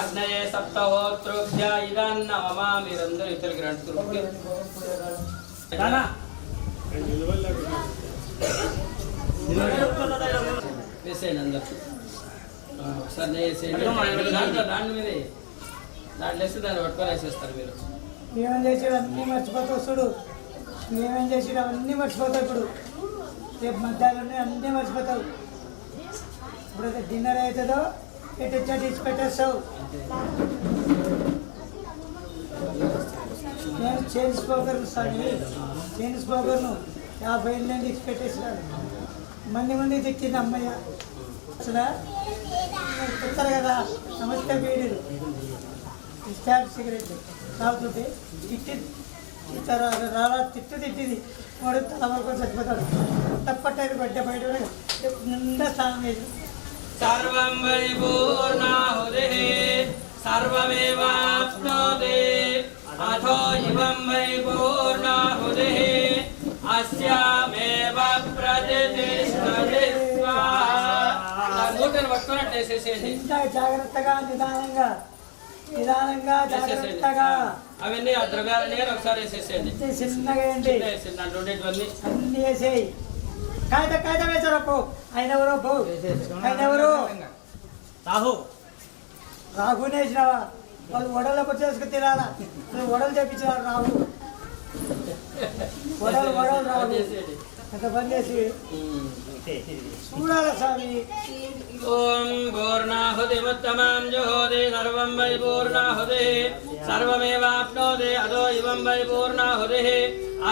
అగ్నయే సప్తహోత్రోభ్య ఇదన్న మమా. మీరందరూ ఇతరులకి రండి. వేసేయండి అందరు. ఒకసారి వేసేయండి. దాని మీదే దాంట్లో వేస్తే దాన్ని పట్టుకొని వేసేస్తారు మీరు. ఏమేం చేసాడు అన్నీ మర్చిపోతావు చూడు. ఏమేం చేసాడు అవన్నీ మర్చిపోతావు. ఇప్పుడు రేపు మధ్యాహ్నం అన్నీ మర్చిపోతావు. ఇప్పుడు డిన్నర్ అవుతుందో ఎటు వచ్చి ఇచ్చి పెట్టేస్తావు. నేను చేయించుకోగలను సార్, చేయించుకోగలను. 50 ఏళ్ళ నుండి ఇచ్చి పెట్టేసినాడు. మంది తెచ్చింది అమ్మయ్య. అసలు చెప్తారు కదా నమస్తే బీడీలు స్టాండ్ సిగరెట్ తాగుతుంటే తిట్టింది వాడు తల వరకు చచ్చిపోతాడు. తప్పట్టేది బడ్డ బయట నిండా స్నానం చేసి సర్వం వై పూర్ణాహుతి సర్వమేవాప్నోతి అథో ఇవం వై పూర్ణాహుతి అస్యామేవ ప్రతిష్ఠితే స్వాహా. మూటను పట్టుకున్నట్టు వేసేసేయండి. జాగ్రత్తగా నిదానంగా జాగ్రత్తగా అవన్నీ ఆ ద్రవ్యాలన్నీ ఒకసారి వేసేసేయండి. చిన్నగా వేయండి. అన్ని వేసేయి. కాగితం వేసారు. పో ఆయన ఎవరో పో. ఆయన ఎవరు? రాహుని వేసినావా? వాళ్ళు వడలు చేసుకుని తినాలా? నువ్వు వడలు చేపించినావు. రాహు వడలు రాహు అంత పని చేసి చూడాలి స్వామి. ఓం పూర్ణాహుతిముత్తమాం జుహోతి సర్వం వై పూర్ణాహుతి సర్వమేవాప్నోతి అదో ఇవం వై పూర్ణాహుతి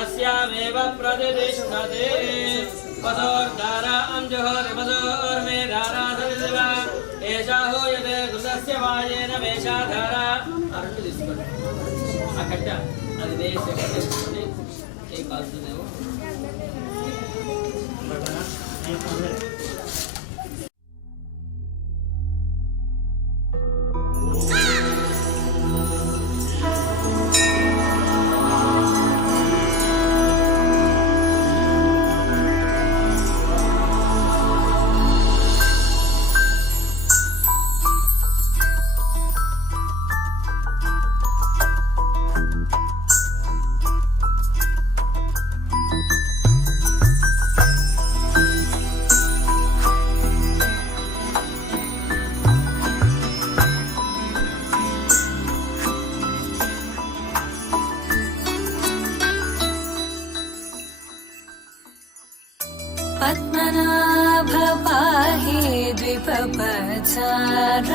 అస్యామేవ ప్రతిష్ఠతే. వసోర్ధారాం జుహోతి వసోర్మే ధారా సరిదివ ఏషా హూయతే ఘృతస్య వాయేన వేషాధారా. అరటి తీసుకోండి. ఆ కట్ట అది వేసి తీసుకోండి. ఏం కాల్స్తుందేమో. पद्मनाभ पाहि द्विपपचार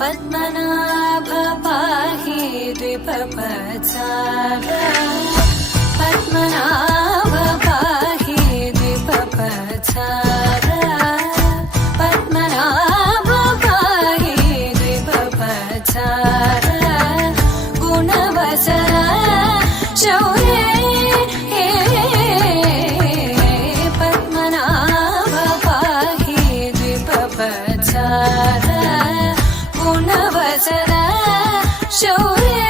पद्मनाभ पाहि द्विपपचार पद्मनाभ पाहि द्विपपचार पद्मनाभ पाहि द्विपपचार गुणवचन शौर्ये गुणवचन शौर्ये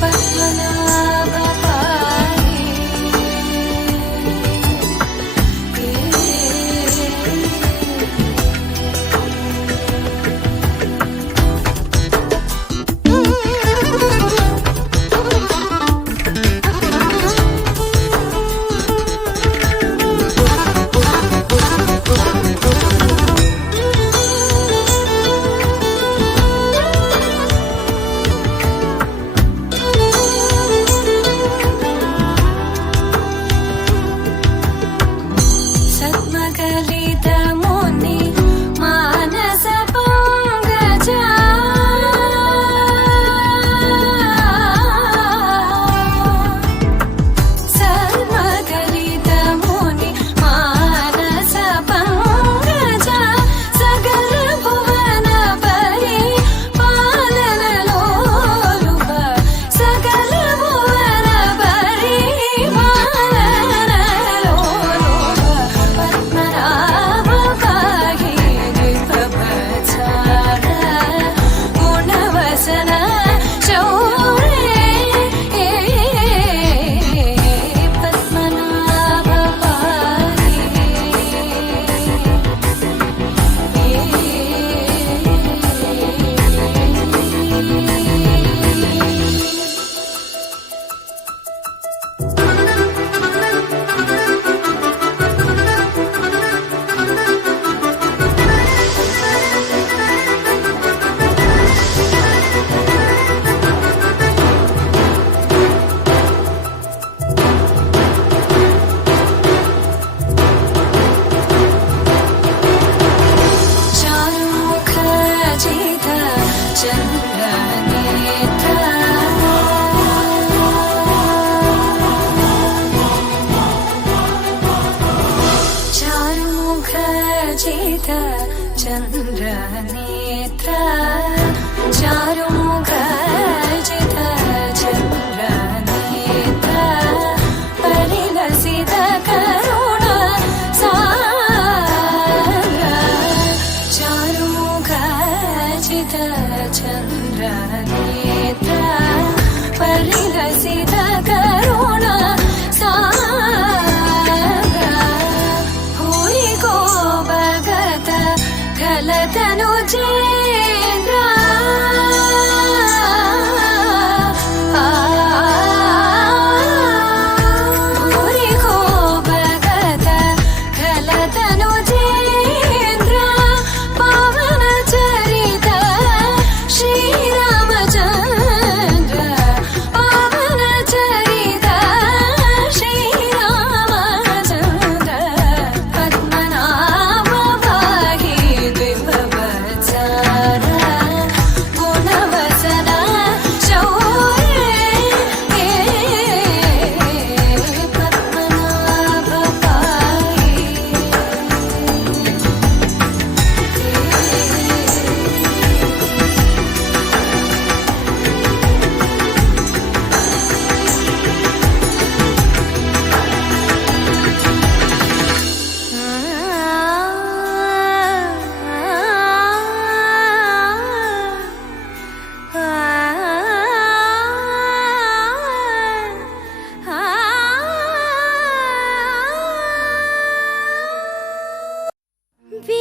पद्मनाभ पाहि. जित चन्द्रनेत्र चारुमुख जित चन्द्रनेत्र चारुमुख जित चन्द्रनेत्र परिलसित करुण सागर चारुमुख जित चन्द्रनेत्र परिलसित करुण सागर भूरि को भगत गलतनु चेन्द्र भूरि को भगत गलतनु चेन्द्र पवन चरित श्रीरामचन्द्र पवन चरित श्रीरामचन्द्र पद्मनाभ पाहि द्विभवत्सर गुणवसन शौर्ये पद्मनाभ पाहि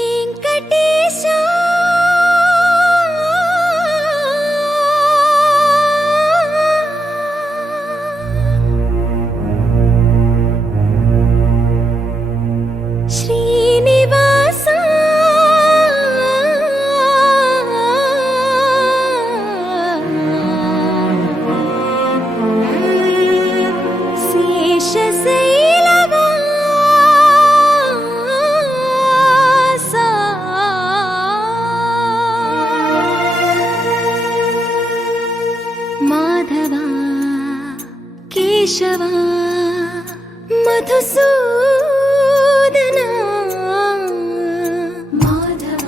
వెంకటేశా శ్రీనివాస శేషశైలవాస మాధవ కేశవ మధుసూదన మాధవ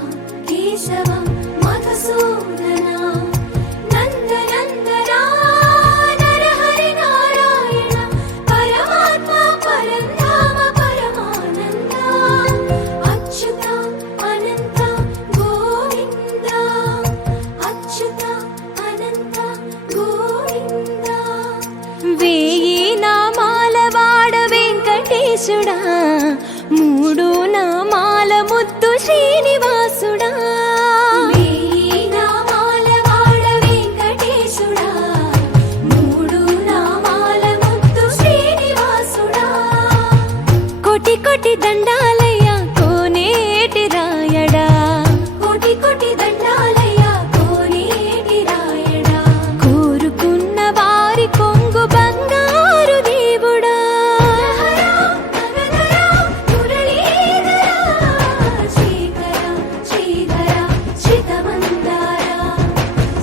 కేశవ మధుసూదన నందనందన నరహరి నారాయణ పరమాత్మ పరంధామ పరమానంద అచ్యుత అనంత గోవింద అచ్యుత అనంత గోవింద వేయి నామాల వాడ వెంకటేశుడా మూడు నామాల ముద్దు శ్రీనివాసుడా వేయి నామాల వాడ వెంకటేశుడా మూడు నామాల ముద్దు శ్రీనివాసుడా కోటి కోటి దండాలయ్య కోనేటి రాయడా కోటి కోటి దండాలయ్య కోనేటి రాయడా కోరుకున్న వారి కొంగు బంగారు దేవుడా శ్రీకర శ్రీధర శ్రితమందార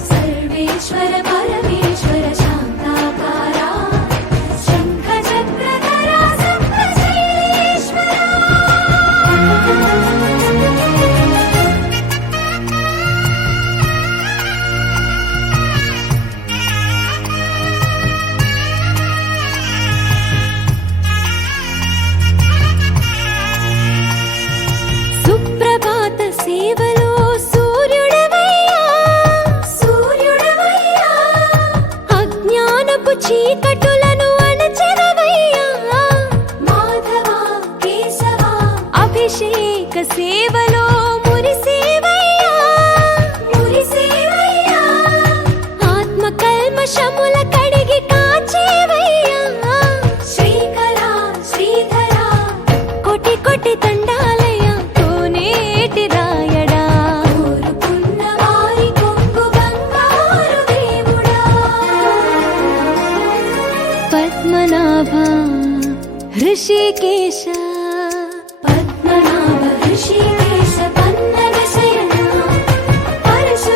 సర్వేశ్వర పరమేశ్వర శాంతాకార శంఖ చక్రధర సప్తశైలేశ్వర సుప్రభాత సేవలో సూర్యుడవయ్యా సూర్యుడవయ్యా అజ్ఞానపు చీకటులను అణచెదవయ్యా మాధవ కేశవ అభిషేక సేవలో మురిసేవయ్యా మురిసేవయ్యా ఆత్మ కల్మషముల కడిగి కాచేవయ్యా శ్రీకర శ్రీధర కోటి కోటి దండాలయ కోనేటి రాయడా కోరుకున్న వారి కొంగు బంగారు దేవుడా పద్మనాభ ఋషికేశ పద్మనాభ ఋషికేశ పన్నగ శయన పరశ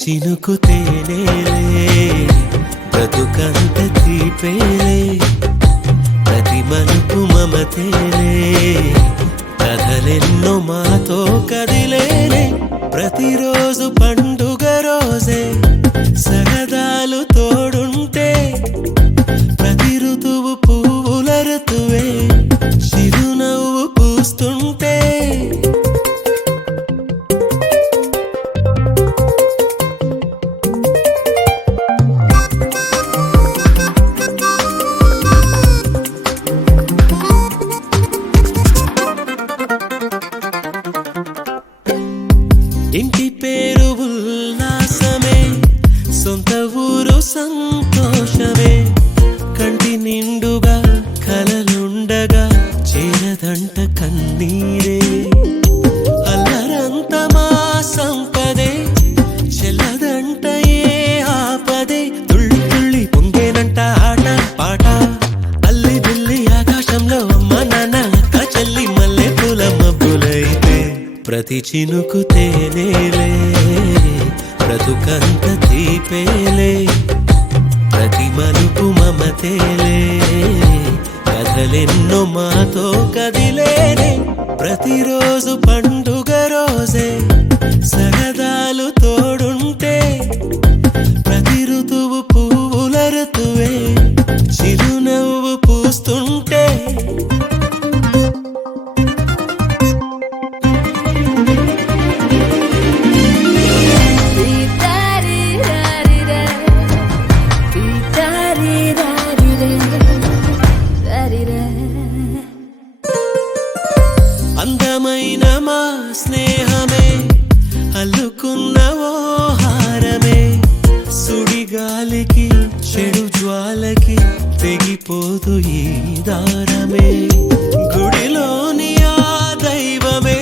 చినుకు తేనేలే బ్రతుకంత తీపేలే ప్రతి మలుపు మమతేలే కథలెన్నో మాతో కదిలేలే ప్రతిరోజు పండుగ రోజే సరదాలు తోడుంటే ప్రతి ఋతువు పువ్వుల ఋతువే చిరునవ్వు పూస్తుంటే ఇంటి పేరు ఉల్లాసమే సొంత ఊరు సంతోషమే కంటి నిండుగా కలలుండగా చేరదంట కన్నీరే అల్లరంత మా సంపదే చెల్లదంట ఏ ఆపదే తుళ్ళి తుళ్ళి పొంగేనంట ఆట పాట అల్లి బిల్లి ఆకాశంలో అమ్మ నాన్న అక్క చెల్లి మల్లె పూల మబ్బులైతే ప్రతి చినుకు తేనేలే బ్రతుకంత తీపేలే ప్రతి మలుపు మమతేలే కథలెన్నో మాతో కదిలేనే ప్రతిరోజు పండుగ రోజే సరదాలు తోడుంటే ప్రతి ఋతువు పువ్వుల ఋతువే చిరునవ్వు పూస్తుంటే అందమైన మా స్నేహమే అల్లుకున్న ఓ హారమే సుడిగాలికి చెడు జ్వాలకి తెగిపోదు ఈ దారమే గుడిలోని ఆ దైవమే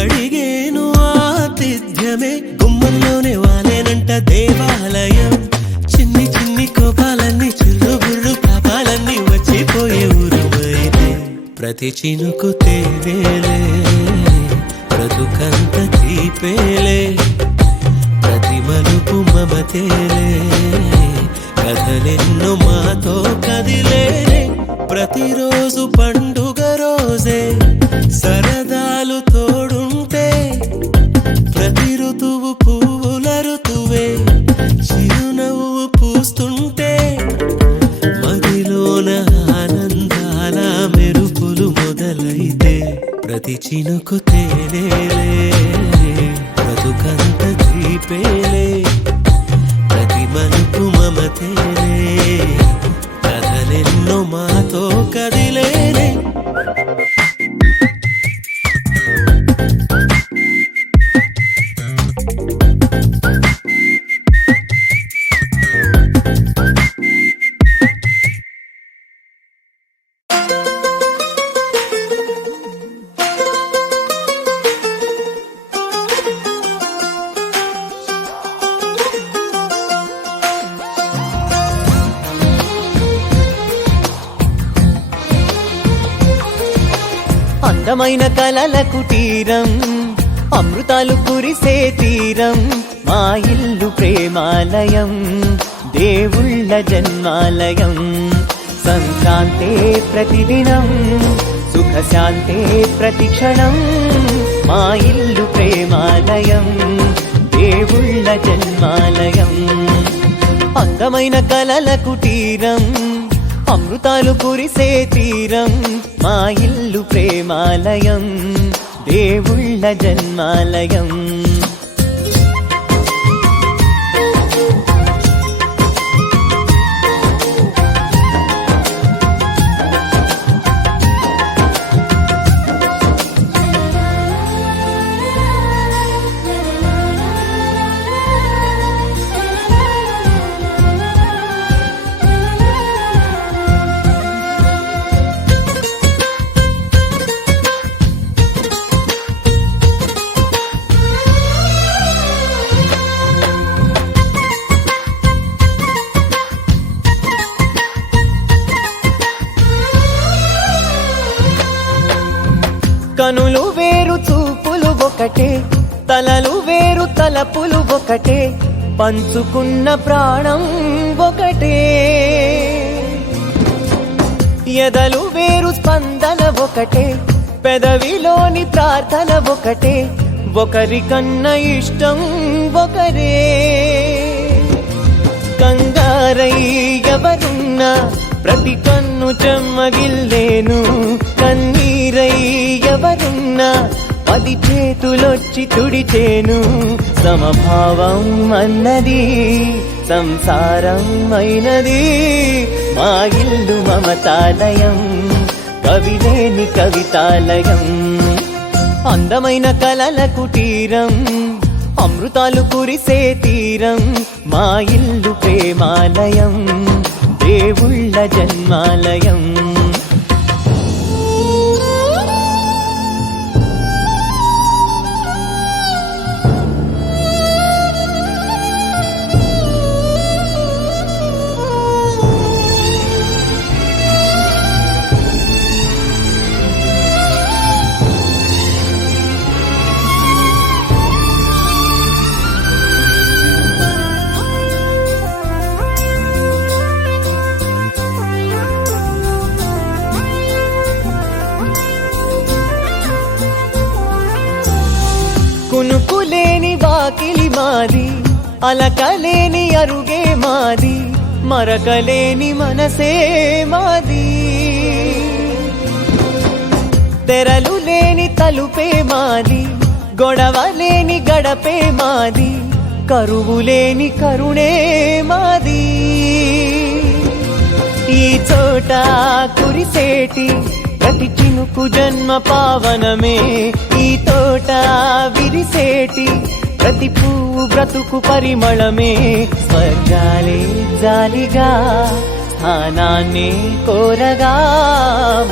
అడిగేను ఆతిథ్యమే గుమ్మంలోనే వాలేనంట దేవాలయం చిన్ని చిన్ని కోపాలన్నీ చిల్లు బుర్రు పాపాలన్నీ వచ్చిపోయే ఊరుమైతే ప్రతి చినుకు తేనేలే బ్రతుకంత తీపేలే ప్రతి మలుపు మమతేలే కథలెన్నో మాతో కదిలేనే ప్రతిరోజు పండుగ రోజే సరదాలు తోడుంటే ప్రతి ఋతువు పువ్వుల ఋతువే చిరునవ్వు పూస్తుంటే మదిలోన ఆనందాల మెరుపులు మొదలైతే ప్రతి చినుకు తేనేలే బ్రతుకంత తీపేలే ప్రతి మలుపు మమతేలే కథలెన్నో మాతో కదిలేనే అందమైన కలల కుటీరం అమృతాలు కురిసే తీరం మా ఇల్లు ప్రేమాలయం దేవుళ్ళ జన్మాలయం సంక్రాంతే ప్రతిదినం సుఖశాంతే ప్రతిక్షణం మా ఇల్లు ప్రేమాలయం దేవుళ్ళ జన్మాలయం అందమైన కలల కుటీరం అమృతాలు కురిసే తీరం మా ఇల్లు ప్రేమాలయం దేవుళ్ళ జన్మాలయం కనులు వేరు చూపులు ఒకటే తలలు వేరు తలపులు ఒకటే, పంచుకున్న ప్రాణం ఒకటే. ఎదలు వేరు స్పందన ఒకటే, పెదవిలోని ప్రార్థన ఒకటే, ఒకరికన్నా ఇష్టం ఒకరే. కంగారై ఎవరున్నా ప్రతి కన్ను చెమ్మగిల్లేను, కన్నీరై ఎవరున్నా 10 చేతులొచ్చి తుడిచేను. సమభావం అన్నది సంసారం అయినది, మా ఇల్లు మమతాలయం, కవిలేని కవితాలయం. అందమైన కలల కుటీరం, అమృతాలు కురిసే తీరం, మా ఇల్లు ప్రేమాలయం, దేవుళ్ళ జన్మాలయం. కునుకులేని వాకిలి మాది, అలకలేని అరుగే మాది, మరకలేని మనసే మాది. తెరలు లేని తలుపే మాది, గొడవలేని గడపే మాది, కరువులేని కరుణే మాది. ఈ చోట కురిసేటి ప్రతి చినుకు జన్మ పావనమే, ఈ తోట విరిసేటి ప్రతి పువ్వు బ్రతుకు పరిమళమే. స్వర్గాలే జాలిగా స్థానాన్ని కోరగా,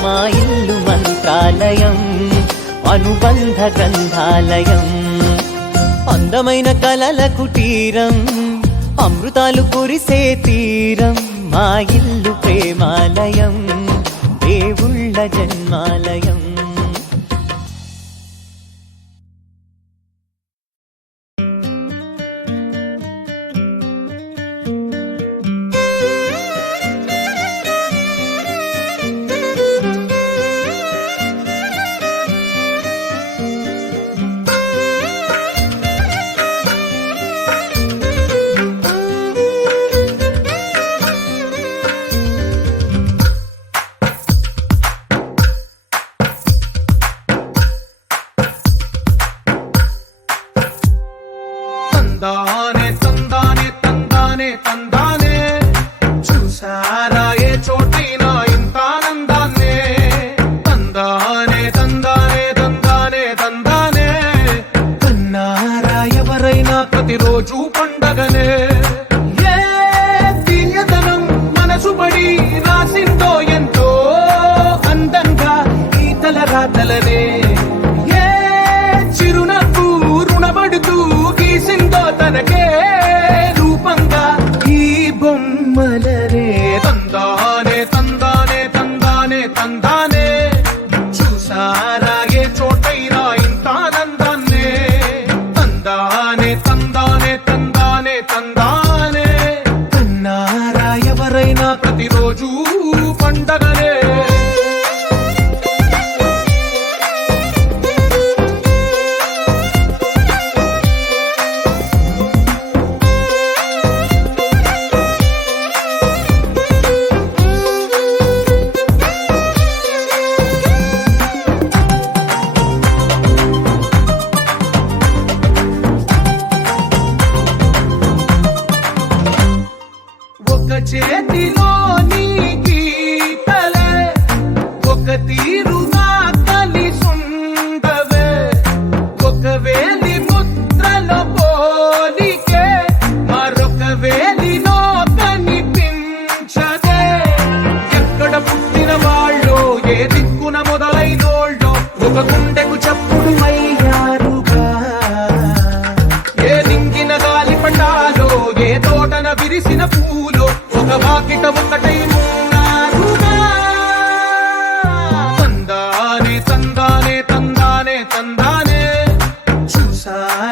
మా ఇల్లు మంత్రాలయం, అనుబంధ గ్రంథాలయం. అందమైన కలల కుటీరం, అమృతాలు కురిసే తీరం, మా ఇల్లు ప్రేమాలయం, దేవుళ్ళ జన్మాలయం. తందానే తందానే తందానే తందానే, చూసారా ఏ చోటైనా ఇంత ఆనందాన్నే. తందానే తందానే తందానే తందానే, కన్నారా ఎవరైనా ప్రతిరోజు పండగనే. ఏ తీయదనం మనసు పడి రాసిందో ఎంతో అందంగా ఈ తలరాతలనే. ఏ చిరునవ్వు రుణపడుతూ గీసిందో తనకే రూపంగా ఈ బొమ్మలనే. తందానే తందానే తందానే తందానే, చూసారా ఏ చోటైనా ఇంత ఆనందాన్నే. తందానే తందానే తందానే తందానే, కన్నారా ఎవరైనా ప్రతిరోజు పండగనే. ఒక చేతిలో నీ గీతలే, ఒక తీరుగా కలిసుండవే, ఒక వేలి ముద్రల పోలికే మరొక వేలిలో కనిపించదే. ఎక్కడ పుట్టిన వాళ్ళో ఏ దిక్కున మొదలైనోళ్ళో ఒక గుండెకు చప్పుడు అయ్యారుగా. ఏ నింగిన గాలి పటాలో ఏ తోటన విరిసిన పూలో ఒక వాకిట ఒకటై ఉన్నారుగా. తందానే తందానే తందానే తందానే, చూసారా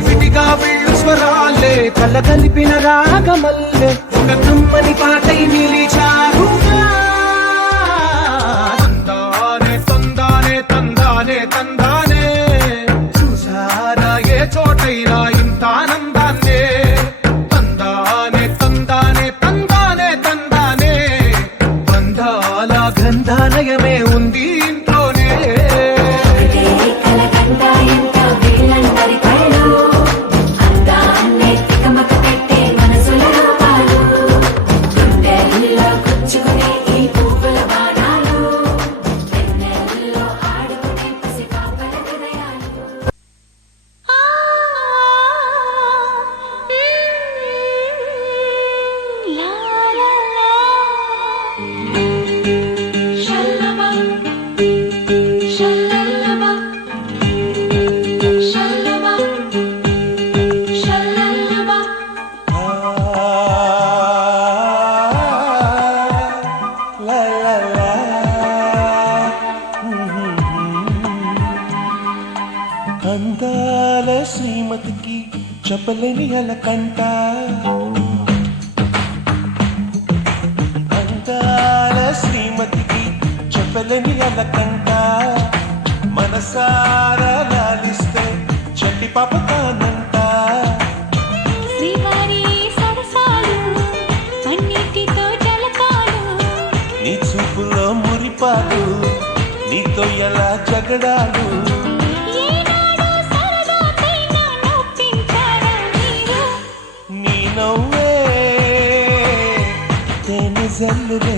విడివిడిగా వెళ్ళు స్వరాలే కల కలిపిన రాగమల్లే ఒక కమ్మని పాటై నిలిచారుగా తందానే తందానే తందానే తందానే చూసారా ఏ చోటైనా ఇంత ఆనందాన్నే తందానే తందానే తందానే తందానే బంధాల గంధాలయమే ఉంది ఇంట్లోనే అందాల శ్రీమతికి చెప్పలేని అలకంట అందాల శ్రీమతికి చెప్పలేని అలకంట మనసారా లాలిస్తే చెట్టి పాప తానంట శ్రీవారి సరసాలు అన్నిటితో జలకాలు నీ చూపులో మురిపాలు నీతో ఎలా జగడాలు నీ నవ్వే తేనె జల్లులే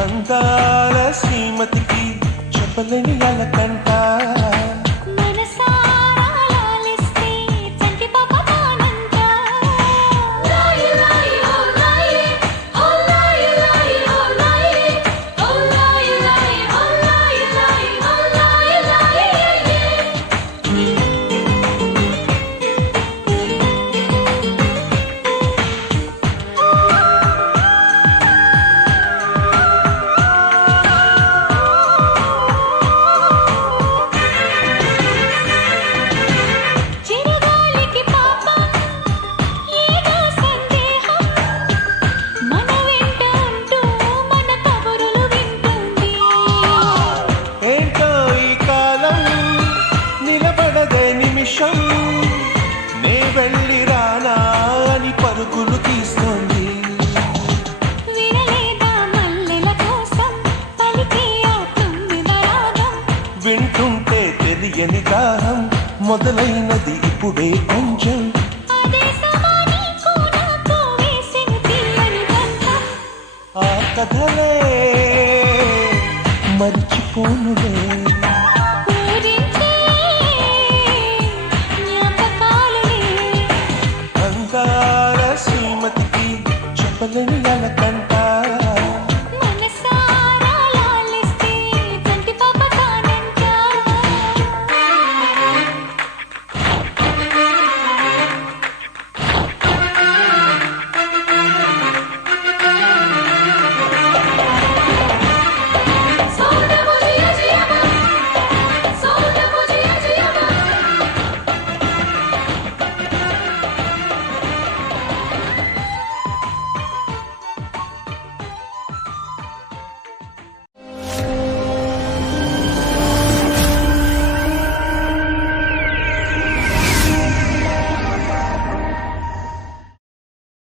అందాల శ్రీమతికి చెప్పలేని అలకంట నే వెళ్ళి రానా అని పరుగులు తీస్తోంది వింటుంటే తెలియని దాహం మొదలైనది ఇప్పుడే కొంచెం ఆ కథలే మర్చిపోనులే